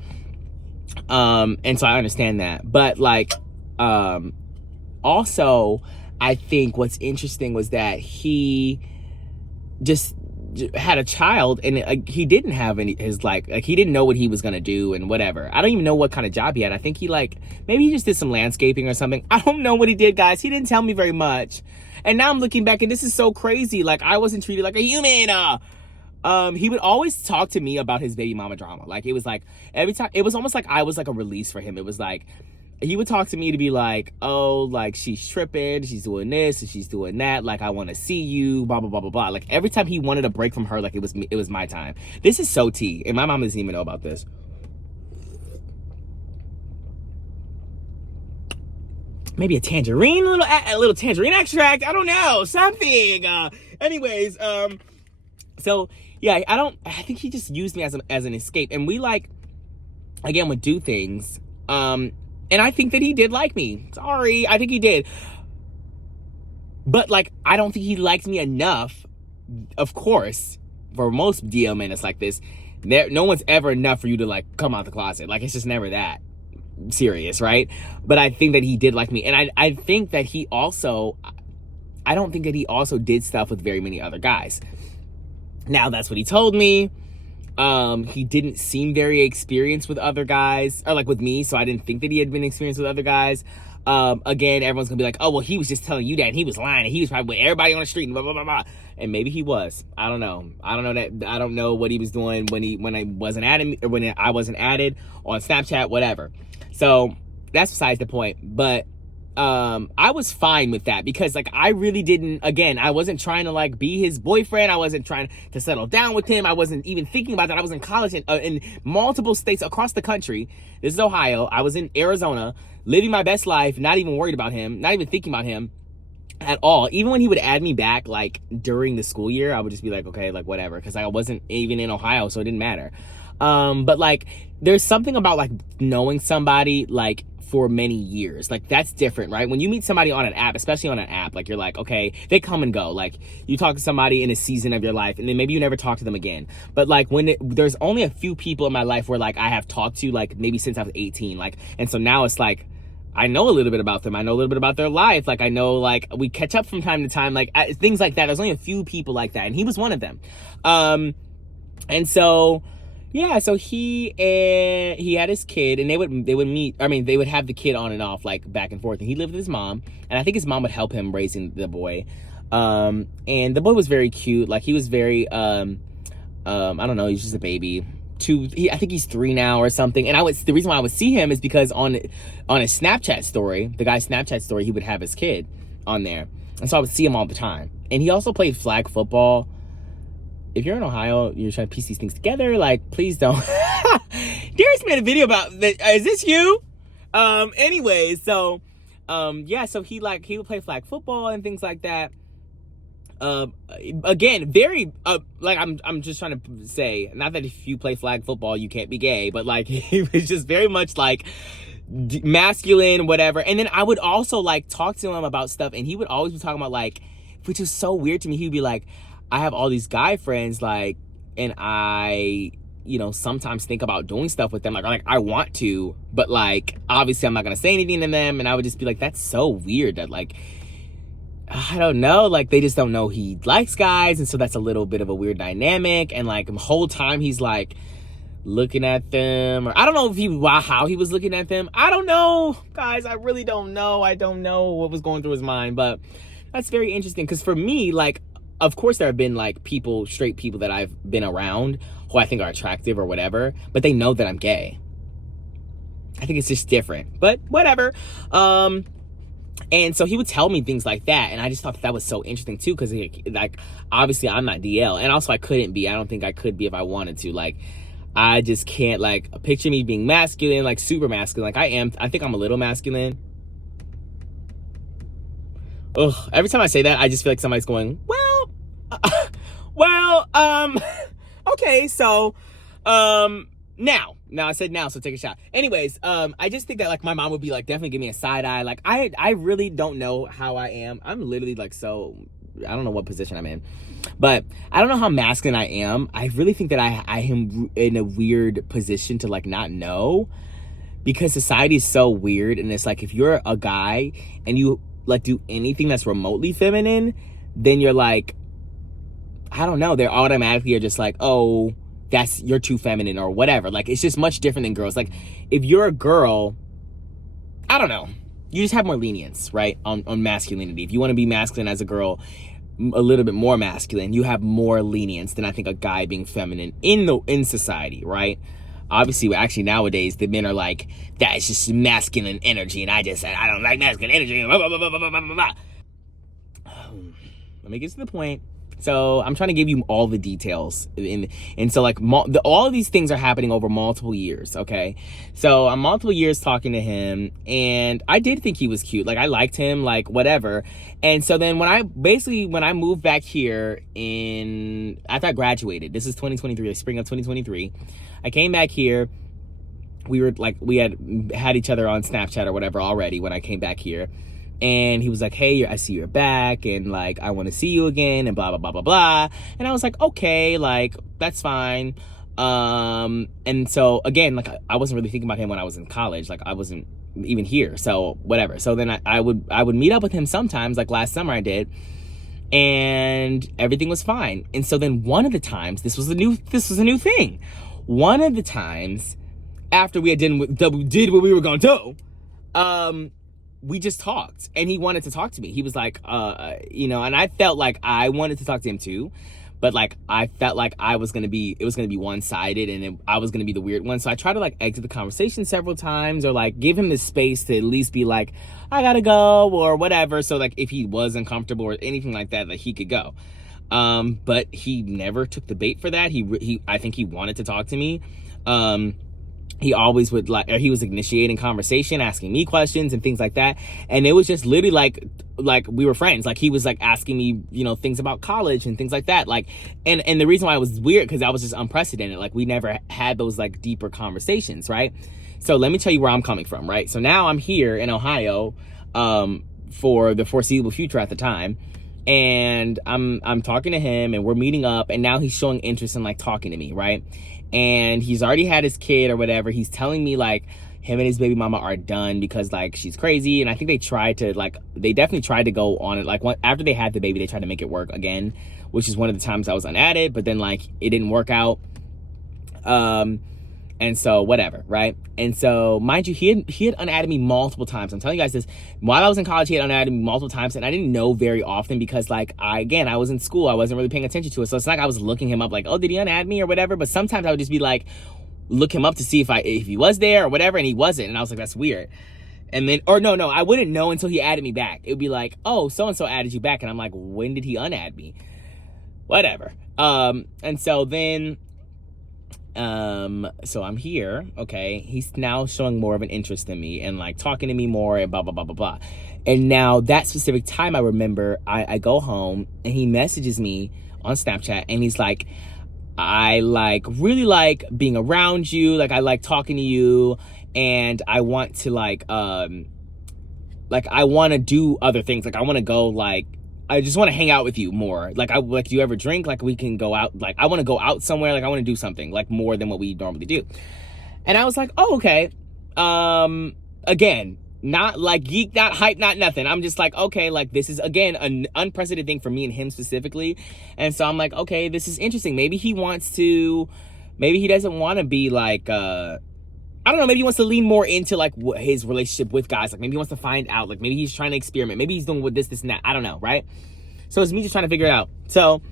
And so I understand that. But like, also, I think what's interesting was that he just had a child, and he didn't have he didn't know what he was gonna do and whatever. I don't even know what kind of job he had. I think maybe he just did some landscaping or something. I don't know what he did, guys. He didn't tell me very much. And now I'm looking back, and this is so crazy. Like, I wasn't treated like a human. He would always talk to me about his baby mama drama. Like, it was like, every time, it was almost like I was like a release for him. It was like, he would talk to me to be like, oh, like, she's tripping, she's doing this, and she's doing that, like, I want to see you, blah, blah, blah, blah, blah. Like, every time he wanted a break from her, like, it was my time. This is so tea, and my mom doesn't even know about this. Maybe a tangerine, a little tangerine extract, I don't know, something. Anyways, So yeah, I think he just used me as an escape. And we like, again, would do things. And I think that he did like me. Sorry, I think he did. But like, I don't think he liked me enough. Of course, for most DL men, it's like this. No one's ever enough for you to like come out the closet. Like, it's just never that serious, right? But I think that he did like me. And I think that he also, I don't think that he also did stuff with very many other guys. Now, that's what he told me. He didn't seem very experienced with other guys, or like with me, so I didn't think that he had been experienced with other guys. Again, everyone's gonna be like, oh, well, he was just telling you that, and he was lying, and he was probably with everybody on the street, and blah, blah, blah, blah. And maybe he was. I don't know. I don't know what he was doing when I wasn't added, or when I wasn't added on Snapchat, whatever. So that's besides the point. But I was fine with that, because like, I really didn't, again, I wasn't trying to like be his boyfriend. I wasn't trying to settle down with him. I wasn't even thinking about that. I was in college in multiple states across the country. This is Ohio. I was in Arizona, living my best life, not even worried about him, not even thinking about him at all. Even when he would add me back, like during the school year, I would just be like, okay, like whatever, because I wasn't even in Ohio, so it didn't matter. But like, there's something about like knowing somebody like for many years, like that's different, right? When you meet somebody on an app, especially on an app, like you're like, okay, they come and go. Like you talk to somebody in a season of your life, and then maybe you never talk to them again. But like there's only a few people in my life where like I have talked to, like maybe since I was 18, like, and so now it's like, I know a little bit about them. I know a little bit about their life. Like I know, like we catch up from time to time, like things like that. There's only a few people like that, and he was one of them. And so, yeah, so he had his kid, and they would meet. I mean, they would have the kid on and off, like back and forth. And he lived with his mom, and I think his mom would help him raising the boy. And the boy was very cute. Like he was very, I don't know, he's just a baby. I think he's 3 now or something. And the reason why I would see him is because on his Snapchat story, the guy's Snapchat story, he would have his kid on there. And so I would see him all the time. And he also played flag football. If you're in Ohio, you're trying to piece these things together, like, please don't. Darius made a video about that. Is this you? Anyways, so, yeah, so he would play flag football and things like that. Again, very, like, I'm just trying to say, not that if you play flag football, you can't be gay, but like, he was just very much like masculine, whatever. And then I would also like talk to him about stuff, and he would always be talking about like, which was so weird to me. He would be like, I have all these guy friends, like, and I, you know, sometimes think about doing stuff with them. Like I want to, but like, obviously I'm not going to say anything to them. And I would just be like, that's so weird that like, I don't know, like they just don't know he likes guys. And so that's a little bit of a weird dynamic. And like the whole time he's like looking at them, or I don't know how he was looking at them. I don't know, guys. I really don't know. I don't know what was going through his mind, but that's very interesting. Cause for me, like, of course there have been like straight people that I've been around who I think are attractive or whatever, but they know that I'm gay. I think it's just different, but whatever. And so he would tell me things like that, and I just thought that was so interesting too, because like obviously I'm not DL, and also I couldn't be. I don't think I could be if I wanted to. Like I just can't like picture me being masculine, like super masculine. Like I am. I think I'm a little masculine. Ugh. Every time I say that, I just feel like somebody's going, okay, so now I said now, so take a shot. Anyways, I just think that like my mom would be like definitely give me a side eye. Like I really don't know how I am. I'm literally like, so I don't know what position I'm in, but I don't know how masculine I am. I really think that I am in a weird position to like not know, because society is so weird. And it's like, if you're a guy and you like do anything that's remotely feminine, then you're like, I don't know, they're automatically are just like, oh, you're too feminine or whatever. Like, it's just much different than girls. Like, if you're a girl, I don't know, you just have more lenience, right, on masculinity. If you want to be masculine as a girl, a little bit more masculine, you have more lenience than I think a guy being feminine in society, right? Obviously, actually nowadays the men are like, that's just masculine energy, and I don't like masculine energy. Blah, blah, blah, blah, blah, blah, blah. Let me get to the point. So I'm trying to give you all the details. And so like all of these things are happening over multiple years, okay? So I'm multiple years talking to him, and I did think he was cute. Like I liked him, like whatever. And so then when I moved back here after I graduated, this is 2023, the spring of 2023, I came back here. We had each other on Snapchat or whatever already when I came back here. And he was like, hey, I see you're back, and like, I want to see you again, and blah, blah, blah, blah, blah. And I was like, okay, like, that's fine. And so again, like, I wasn't really thinking about him when I was in college. Like, I wasn't even here. So whatever. So then I would meet up with him sometimes, like last summer I did, and everything was fine. And so then one of the times, this was a new thing. One of the times after we did what we were going to do, we just talked, and he wanted to talk to me. He was like, and I felt like I wanted to talk to him too, but like, I felt like it was going to be one-sided, and I was going to be the weird one. So I tried to like exit the conversation several times, or like give him the space to at least be like, I gotta go, or whatever. So like, if he was uncomfortable or anything like that, like he could go. But he never took the bait for that. I think he wanted to talk to me. He always would he was initiating conversation, asking me questions and things like that. And it was just literally like we were friends. Like he was like asking me, things about college and things like that. Like, and the reason why it was weird, because I was just unprecedented. Like we never had those like deeper conversations, right? So let me tell you where I'm coming from, right? So now I'm here in Ohio, for the foreseeable future at the time. And I'm talking to him, and we're meeting up, and now he's showing interest in like talking to me, right? And he's already had his kid or whatever. He's telling me like him and his baby mama are done because like she's crazy. And I think they definitely tried to go on it. Like after they had the baby, they tried to make it work again, which is one of the times I was unadded, but then like it didn't work out. And so whatever, right? And so mind you, he had unadded me multiple times. I'm telling you guys this, while I was in college, he had unadded me multiple times, and I didn't know very often because like I was in school, I wasn't really paying attention to it. So it's not like I was looking him up like, oh, did he unadd me or whatever? But sometimes I would just be like, look him up to see if he was there or whatever, and he wasn't. And I was like, that's weird. And then, or no, I wouldn't know until he added me back. It would be like, oh, so-and-so added you back. And I'm like, when did he unadd me? Whatever. And so then, so I'm here, okay? He's now showing more of an interest in me and like talking to me more and blah, blah, blah, blah, blah. And now that specific time, I remember I go home and he messages me on Snapchat, and he's like, I like really like being around you. Like I like talking to you, and I want to like I want to do other things. Like I want to go, like, I just want to hang out with you more. Like, do you ever drink? Like, we can go out. Like, I want to go out somewhere. Like, I want to do something, like, more than what we normally do. And I was like, oh, okay. Again, not, like, geek, not hype, not nothing. I'm just like, okay, like, this is, again, an unprecedented thing for me and him specifically. And so I'm like, okay, this is interesting. Maybe he doesn't want to be, like, I don't know, maybe he wants to lean more into, like, his relationship with guys. Like, maybe he wants to find out. Like, maybe he's trying to experiment. Maybe he's doing with this, and that. I don't know, right? So it's me just trying to figure it out. So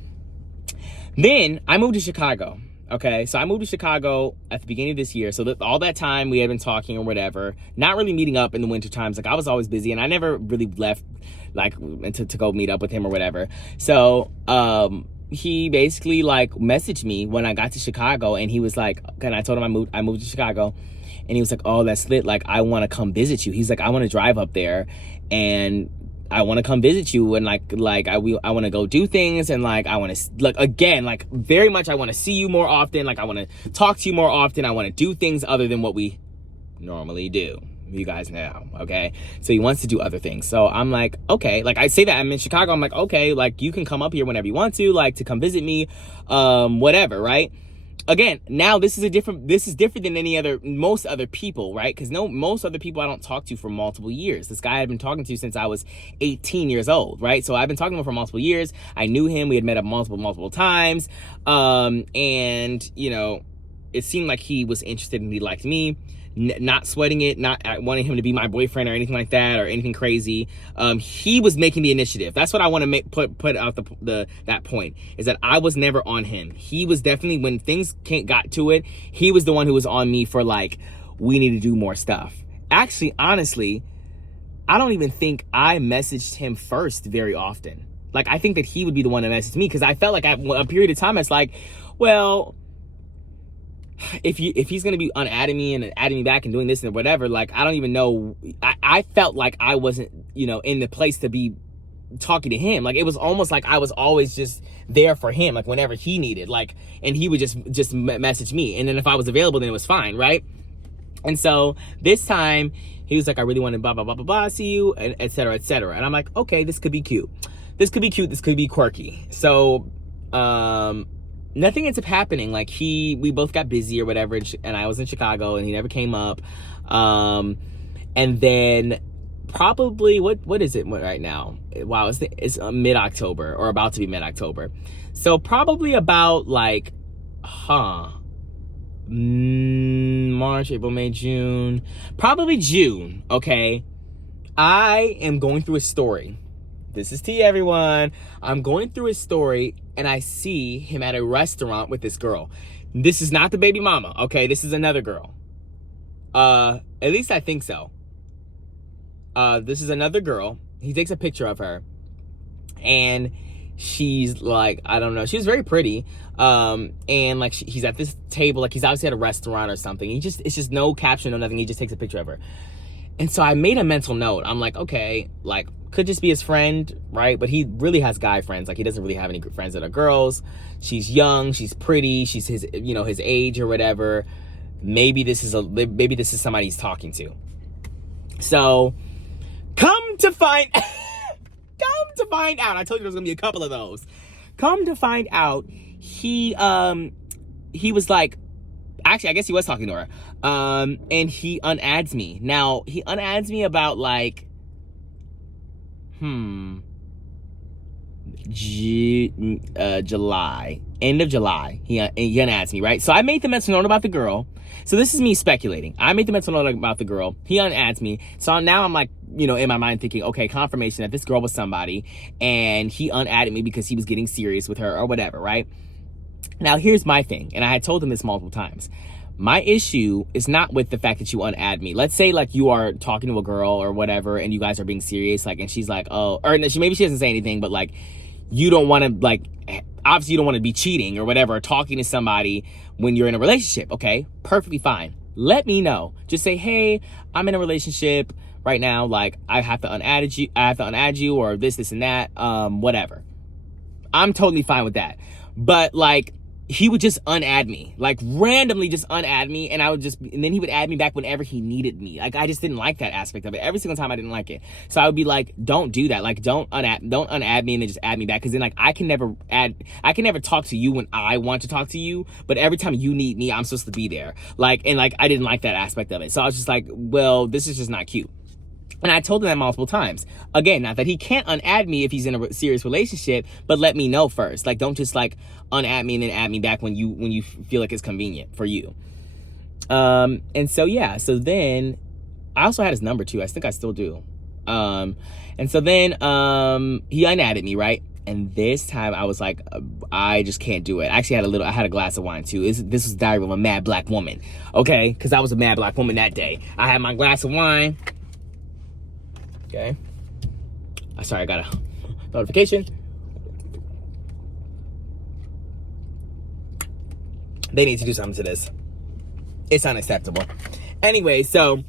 then I moved to Chicago, okay? So I moved to Chicago at the beginning of this year. So all that time we had been talking or whatever, not really meeting up in the winter times. Like, I was always busy, and I never really left, like, to go meet up with him or whatever. So he basically, like, messaged me when I got to Chicago, and he was like, and I told him I moved to Chicago. And he was like, oh, that's lit. Like, I want to come visit you. He's like, I want to drive up there, and I want to come visit you. And like I want to go do things. And like, I want to, like, again, like, very much, I want to see you more often. Like, I want to talk to you more often. I want to do things other than what we normally do. You guys know, okay? So he wants to do other things. So I'm like, okay. Like, I say that I'm in Chicago. I'm like, okay, like, you can come up here whenever you want to, like, to come visit me, whatever, right? Again, now this is different than most other people, right? Because most other people I don't talk to for multiple years. This guy I've been talking to since I was 18 years old, right? So I've been talking to him for multiple years. I knew him. We had met up multiple times. And, it seemed like he was interested and he liked me. Not sweating it, not wanting him to be my boyfriend or anything like that or anything crazy. He was making the initiative. That's what I want to put out that point, is that I was never on him. He was definitely, when things got to it, he was the one who was on me for, like, we need to do more stuff. Actually, honestly, I don't even think I messaged him first very often. Like, I think that he would be the one to message me, because I felt like at a period of time, it's like, well, if he's gonna be unadding me and adding me back and doing this and whatever, like, I don't even know. I felt like I wasn't, in the place to be talking to him. Like, it was almost like I was always just there for him, like whenever he needed, like, and he would just message me, and then if I was available, then it was fine, right? And so this time he was like, I really want to blah blah blah blah blah see you, and etc. etc. And I'm like, okay, this could be cute, this could be quirky. So nothing ends up happening. Like, we both got busy or whatever, and I was in Chicago and he never came up. And then probably what is it right now? Wow, it's mid-October, or about to be mid-October. So probably about like March, April, May, June, probably June, okay? I am going through a story. This is tea, everyone. I'm going through his story, and I see him at a restaurant with this girl. This is not the baby mama, okay? This is another girl. At least I think so. This is another girl. He takes a picture of her, and she's like, I don't know, she was very pretty. And like, he's at this table, like he's obviously at a restaurant or something. It's just no caption, no nothing. He just takes a picture of her. And so I made a mental note. I'm like, okay, like, could just be his friend, right? But he really has guy friends. Like, he doesn't really have any friends that are girls. She's young, she's pretty, she's his age or whatever. Maybe this is somebody he's talking to. So come to find out, I told you there's gonna be a couple of those. Come to find out, he was like, actually, I guess he was talking to her. And he unadds me. Now, he unadds me about like, July, end of July. He unadds me, right? So I made the mental note about the girl. So this is me speculating. I made the mental note about the girl. He unadds me. So now I'm like, in my mind thinking, okay, confirmation that this girl was somebody, and he unadded me because he was getting serious with her or whatever, right? Now, here's my thing, and I had told him this multiple times. My issue is not with the fact that you unadd me. Let's say, like, you are talking to a girl or whatever, and you guys are being serious, like, and she's like, oh, or maybe she doesn't say anything, but, like, you don't want to, like, obviously you don't want to be cheating or whatever, or talking to somebody when you're in a relationship, okay? Perfectly fine. Let me know. Just say, hey, I'm in a relationship right now, like, I have to unadd you, or this and that, whatever. I'm totally fine with that. But, like, he would just unadd me, like, randomly just unadd me, and and then he would add me back whenever he needed me. Like, I just didn't like that aspect of it. Every single time I didn't like it. So I would be like, don't do that. Like, don't unadd me and then just add me back. Cause then, like, I can never talk to you when I want to talk to you, but every time you need me, I'm supposed to be there. Like, and like, I didn't like that aspect of it. So I was just like, well, this is just not cute. And I told him that multiple times. Again, not that he can't unadd me if he's in a serious relationship, but let me know first. Like, don't just like unadd me and then add me back when you feel like it's convenient for you. And so, yeah. So then I also had his number too. I think I still do. And so then he unadded me, right? And this time I was like, I just can't do it. I actually I had a glass of wine too. This was Diary of a Mad Black Woman. Okay? Because I was a mad black woman that day. I had my glass of wine. Okay. Sorry, I got a notification. They need to do something to this. It's unacceptable. Anyway, so,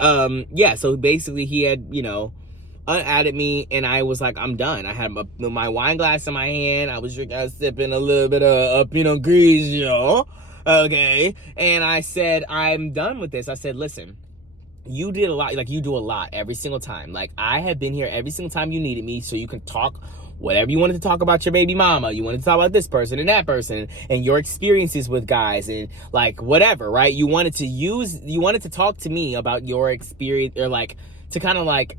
yeah, so basically he had, unadded me, and I was like, I'm done. I had my wine glass in my hand. I was sipping a little bit of Pinot Grigio. Okay. And I said, I'm done with this. I said, listen. You did a lot, like, you do a lot every single time. Like, I have been here every single time you needed me, so you can talk whatever you wanted to talk about your baby mama. You wanted to talk about this person and that person and your experiences with guys and, like, whatever, right? You wanted to talk to me about your experience, or, like, to kind of, like,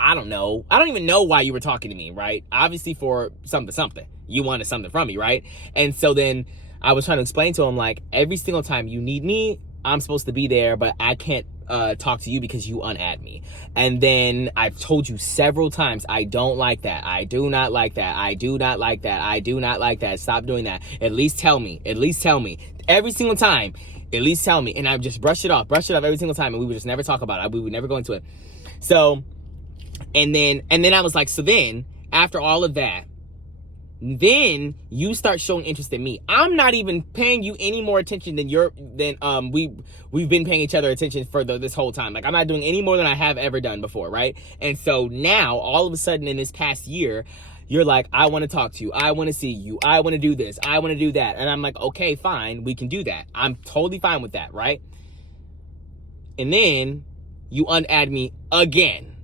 I don't know. I don't even know why you were talking to me, right? Obviously for something. You wanted something from me, right? And so then I was trying to explain to him, like, every single time you need me, I'm supposed to be there, but I can't talk to you because you unadd me. And then I've told you several times, I don't like that. I do not like that. I do not like that. I do not like that. Stop doing that. At least tell me. At least tell me. Every single time. At least tell me. And I just brush it off every single time, and we would just never talk about it. We would never go into it. So, and then I was like, so then After all of that, then you start showing interest in me. I'm not even paying you any more attention than we've been paying each other attention for this whole time. Like, I'm not doing any more than I have ever done before, right? And so now, all of a sudden in this past year, you're like, I want to talk to you. I want to see you. I want to do this. I want to do that. And I'm like, okay, fine. We can do that. I'm totally fine with that, right? And then you unadd me again.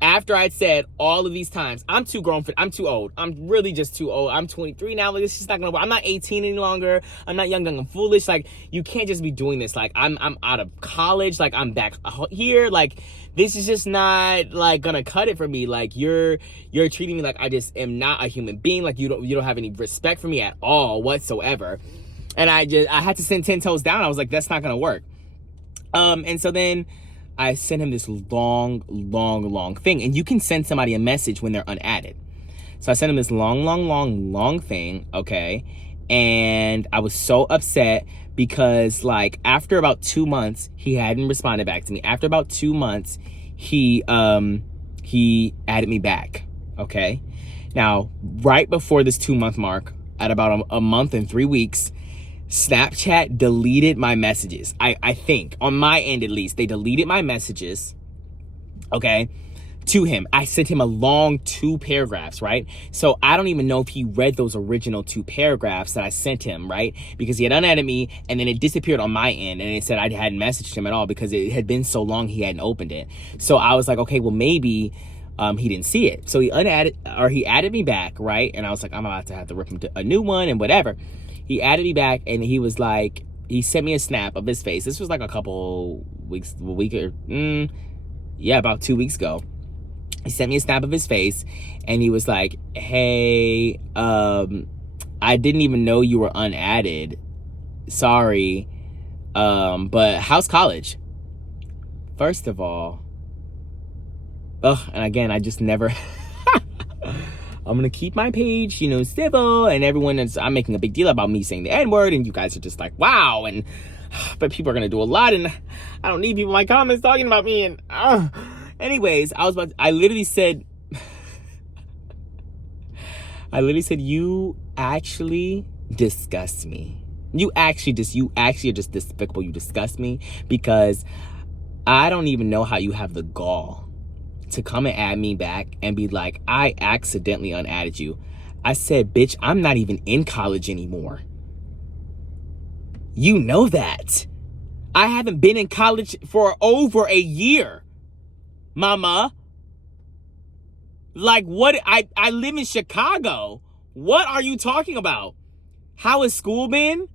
After I'd said all of these times, I'm too grown for, I'm too old. I'm really just too old. I'm 23 now. Like, this is not gonna work. I'm not 18 any longer. I'm not young and foolish. Like, you can't just be doing this. Like, I'm out of college. Like, I'm back here. Like, this is just not, like, gonna cut it for me. Like, you're treating me like I just am not a human being. Like, you don't have any respect for me at all whatsoever. And I had to send 10 toes down. I was like, that's not gonna work. And so then I sent him this long thing. And you can send somebody a message when they're unadded. So I sent him this long thing, okay? And I was so upset because, like, after about 2 months, he hadn't responded back to me. After about 2 months, he added me back, okay? Now, right before this 2-month mark, at about a month and 3 weeks, Snapchat deleted my messages. I think, on my end at least, they deleted my messages, okay, to him. I sent him a long 2 paragraphs, right? So I don't even know if he read those original 2 paragraphs that I sent him, right? Because he had unadded me, and then it disappeared on my end, and it said I hadn't messaged him at all because it had been so long he hadn't opened it. So I was like, okay, well, maybe he didn't see it. So he added me back, right? And I was like, I'm about to have to rip him a new one and whatever. He added me back, and he was like, he sent me a snap of his face. This was like a couple weeks, about 2 weeks ago. He sent me a snap of his face, and he was like, hey, I didn't even know you were unadded. Sorry, but how's college? First of all, and again, I just never... I'm gonna keep my page, civil, and I'm making a big deal about me saying the N-word, and you guys are just like, wow, but people are gonna do a lot, and I don't need people in my comments talking about me, and anyways, I literally said, you actually disgust me. You actually are just despicable. You disgust me, because I don't even know how you have the gall to come and add me back and be like, I accidentally unadded you. I said, bitch, I'm not even in college anymore. You know that. I haven't been in college for over a year, mama. Like, what? I live in Chicago. What are you talking about? How has school been?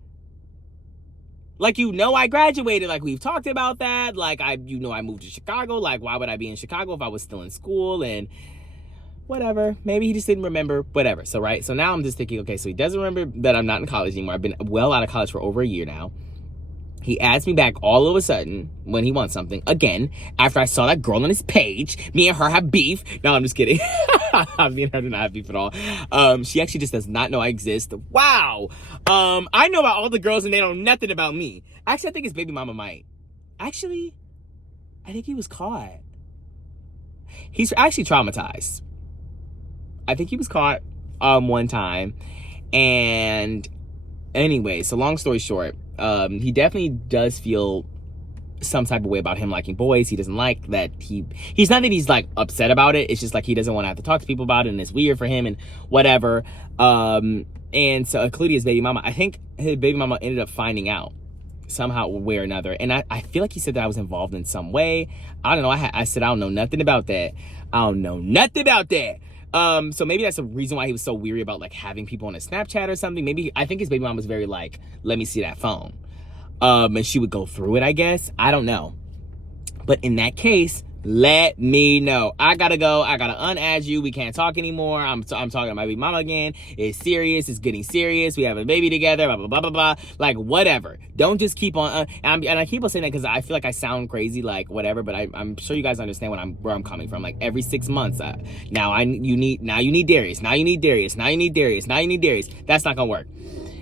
Like, I graduated. Like, we've talked about that. Like, I moved to Chicago. Like, why would I be in Chicago if I was still in school? And whatever. Maybe he just didn't remember. Whatever. So, right. So now I'm just thinking, okay, so he doesn't remember that I'm not in college anymore. I've been well out of college for over a year now. He adds me back all of a sudden when he wants something. Again, after I saw that girl on his page. Me and her have beef. No, I'm just kidding. Me and her do not have beef at all. She actually just does not know I exist. Wow. I know about all the girls and they know nothing about me. Actually, I think his baby mama might. Actually, I think he was caught. He's actually traumatized. I think he was caught one time. And anyway, so long story short, he definitely does feel some type of way about him liking boys. He doesn't like that he's not that he's like upset about it. It's just like he doesn't want to have to talk to people about it, and it's weird for him and whatever. And so including his baby mama, I think his baby mama ended up finding out somehow, way or another. And I feel like he said that I was involved in some way. I don't know. I said, I don't know nothing about that. I don't know nothing about that. So maybe that's the reason why he was so weary about like having people on his Snapchat or something. Maybe I think his baby mom was very like, let me see that phone. And she would go through it, I guess. I don't know. But in that case, let me know. I gotta go. I gotta unadd you. We can't talk anymore. I'm talking to my baby mama again. It's serious. It's getting serious. We have a baby together. Blah, blah, blah, blah, blah. Like, whatever. Don't just keep on. And I keep on saying that because I feel like I sound crazy, like, whatever. But I'm sure you guys understand where I'm coming from. Like, every 6 months, now you need Darius. Now you need Darius. Now you need Darius. Now you need Darius. That's not gonna work.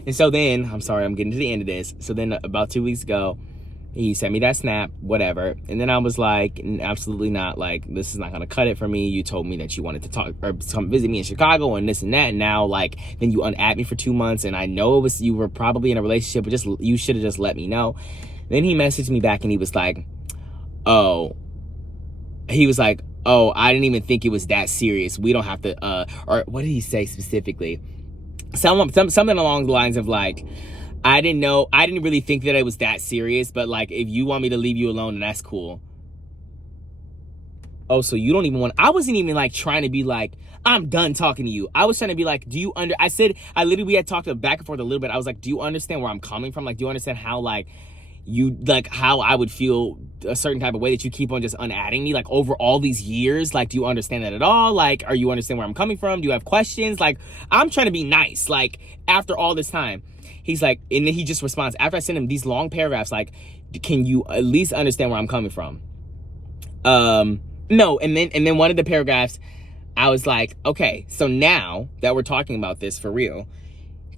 And so then, I'm sorry, I'm getting to the end of this. So then about 2 weeks ago, He sent me that snap, whatever. And then I was like, absolutely not. Like, this is not going to cut it for me. You told me that you wanted to talk or come visit me in Chicago and this and that. And now, like, then you unadd me for 2 months. And I know you were probably in a relationship, but you should have just let me know. Then he messaged me back and he was like, oh, I didn't even think it was that serious. We don't have to, or what did he say specifically? Something along the lines of like, I didn't really think that it was that serious, but like, if you want me to leave you alone, then that's cool. Oh, so you don't even want, I wasn't even like trying to be like, I'm done talking to you. I was trying to be like, we had talked back and forth a little bit. I was like, do you understand where I'm coming from? Like, do you understand how like, how I would feel a certain type of way that you keep on just unadding me like over all these years? Like, do you understand that at all? Like, are you understand where I'm coming from? Do you have questions? Like, I'm trying to be nice, like, after all this time. He's like, and then he just responds after I send him these long paragraphs, like, can you at least understand where I'm coming from? No. And then one of the paragraphs, I was like, okay, so now that we're talking about this for real,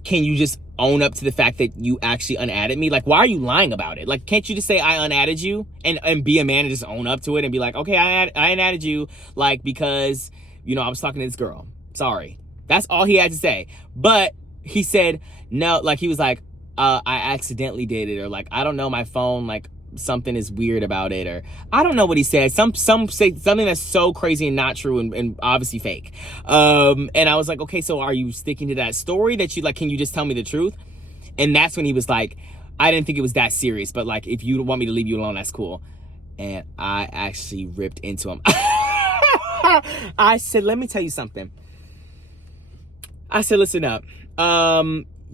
can you just own up to the fact that you actually unadded me? Like, why are you lying about it? Like, can't you just say I unadded you and be a man and just own up to it and be like, okay, I unadded you, like, because, you know, I was talking to this girl. Sorry. That's all he had to say. But he said, no, like, he was like, I accidentally did it, or like, I don't know, my phone, like, something is weird about it, or I don't know what he said. Some say something that's so crazy and not true and obviously fake. And I was like, okay, so are you sticking to that story that you like, can you just tell me the truth? And that's when he was like, I didn't think it was that serious, but like, if you want me to leave you alone, that's cool. And I actually ripped into him. I said, let me tell you something. I said, listen up.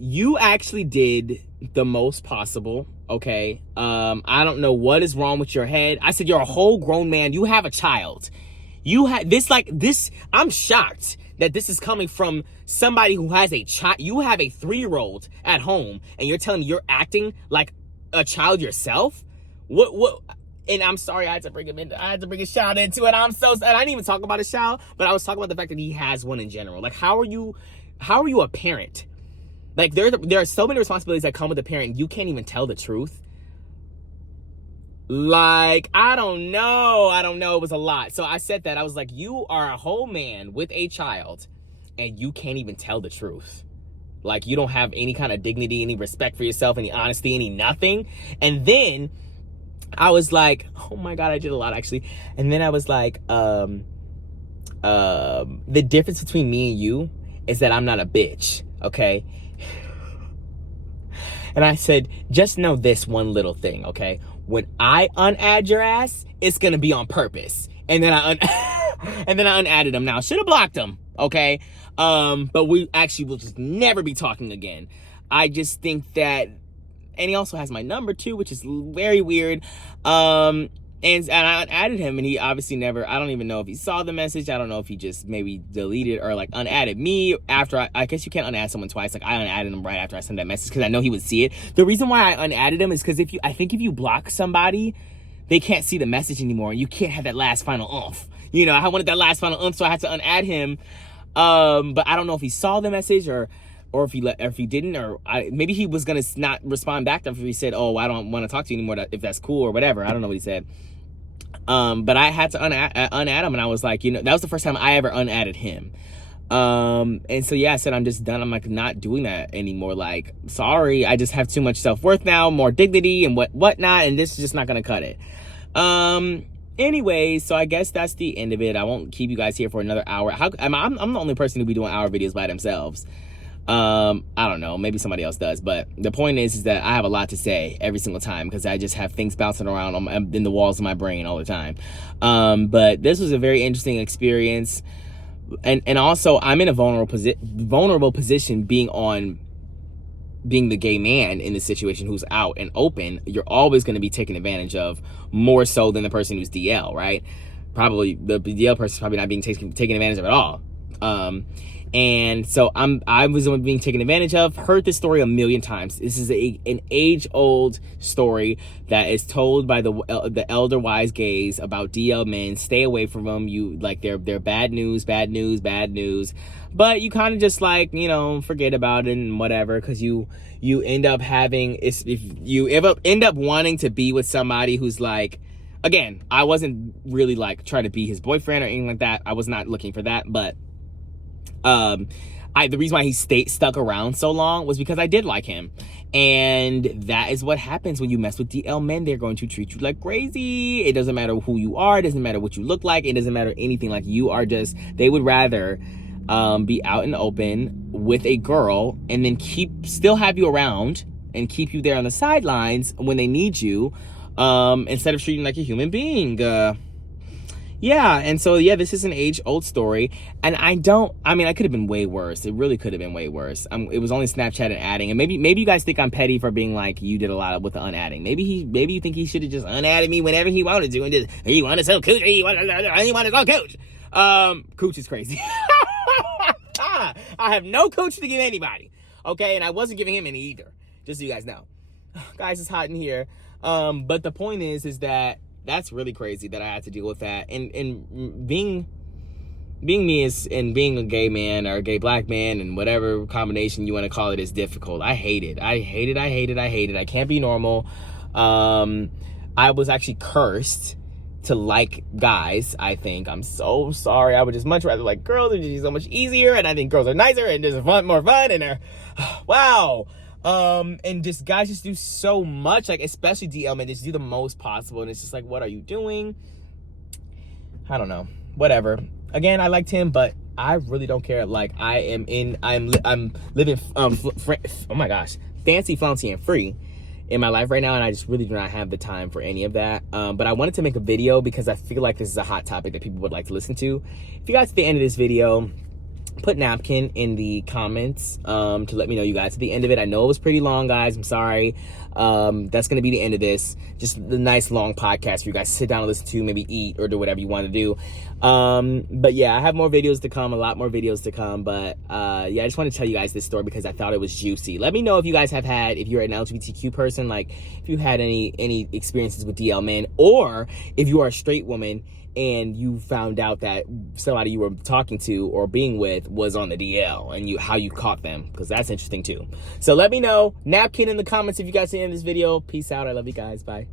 You actually did the most possible, okay? I don't know what is wrong with your head. I said, you're a whole grown man. You have a child. You had this, I'm shocked that this is coming from somebody who has a child. You have a 3-year-old at home and you're telling me you're acting like a child yourself? What? And I'm sorry, I had to bring his child into it. And I didn't even talk about his child, but I was talking about the fact that he has one in general. Like, how are you a parent? Like, there are so many responsibilities that come with a parent. You can't even tell the truth. Like, I don't know. It was a lot. So I said that. I was like, you are a whole man with a child, and you can't even tell the truth. Like, you don't have any kind of dignity, any respect for yourself, any honesty, any nothing. And then I was like, oh my God, I did a lot, actually. And then I was like, the difference between me and you is that I'm not a bitch, okay? And I said, just know this one little thing, okay? When I unadd your ass, it's gonna be on purpose. And then I unadded him. Now, I should have blocked him, okay? But we actually will just never be talking again. I just think that, and he also has my number too, which is very weird. And I added him, and he obviously never, I don't even know if he saw the message. I don't know if he just maybe deleted or like unadded me after I guess you can't unadd someone twice. Like, I unadded him right after I sent that message because I know he would see it. The reason why I unadded him is because I think if you block somebody, they can't see the message anymore, and you can't have that last final oomph. You know, I wanted that last final oomph, so I had to unadd him. But I don't know if he saw the message or if he didn't, or maybe he was gonna not respond back after he said, oh, I don't want to talk to you anymore, if that's cool or whatever. I don't know what he said. But I had to unadd him, and I was like, you know, that was the first time I ever unadded him. And so, yeah, I said, I'm just done. I'm like, not doing that anymore. Like, sorry, I just have too much self-worth now, more dignity and whatnot, and this is just not gonna cut it. Anyway, so I guess that's the end of it. I won't keep you guys here for another hour. I'm the only person who be doing hour videos by themselves. I don't know, maybe somebody else does, but the point is that I have a lot to say every single time because I just have things bouncing around in the walls of my brain all the time. But this was a very interesting experience, and also I'm in a vulnerable position being the gay man in this situation who's out and open. You're always going to be taken advantage of more so than the person who's DL, right? Probably the DL person's probably not being taken advantage of at all. And so I was being taken advantage of. Heard this story a million times. This is an age-old story that is told by the elder wise gays about DL men. Stay away from them. You like they're bad news, bad news, bad news. But you kind of just like, you know, forget about it and whatever, because you end up having, if you ever end up wanting to be with somebody who's like, again, I wasn't really like trying to be his boyfriend or anything like that. I was not looking for that, but the reason why he stuck around so long was because I did like him. And that is what happens when you mess with DL men. They're going to treat you like crazy. It doesn't matter who you are. It doesn't matter what you look like. It doesn't matter anything. Like, you are just, they would rather be out in the open with a girl and then still have you around and keep you there on the sidelines when they need you, instead of treating you like a human being. Yeah, and so, yeah, this is an age-old story, and I mean, I could have been way worse. It really could have been way worse. It was only Snapchat and adding, and maybe you guys think I'm petty for being like, you did a lot with the unadding. Maybe you think he should have just unadded me whenever he wanted to, and just, he wanted so cooch, he wanted so cooch. Cooch is crazy. I have no cooch to give anybody, okay, and I wasn't giving him any either, just so you guys know. Guys, it's hot in here, but the point is that that's really crazy that I had to deal with that. And being me and being a gay man or a gay black man and whatever combination you want to call it is difficult. I hate it. I can't be normal. I was actually cursed to like guys, I think. I'm so sorry. I would just much rather like girls. They're just so much easier, and I think girls are nicer and just more fun, and they're wow. And just guys just do so much, like especially DL men, just do the most possible, and it's just like, what are you doing? I don't know, whatever. Again, I liked him, but I really don't care. Like, I'm living oh my gosh, fancy, flouncy, and free in my life right now, and I just really do not have the time for any of that. But I wanted to make a video because I feel like this is a hot topic that people would like to listen to. If you got to the end of this video, put napkin in the comments to let me know you guys at the end of it. I know it was pretty long, guys. I'm sorry. That's gonna be the end of this. Just a nice long podcast for you guys to sit down and listen to, maybe eat or do whatever you want to do. But yeah, I have more videos to come, a lot more videos to come. But yeah, I just want to tell you guys this story because I thought it was juicy. Let me know if you guys have had, if you're an LGBTQ person, like if you had any experiences with DL men, or if you are a straight woman and you found out that somebody you were talking to or being with was on the DL, and how you caught them, because that's interesting too. So let me know. Napkin in the comments if you guys see in this video. Peace out. I love you guys. Bye.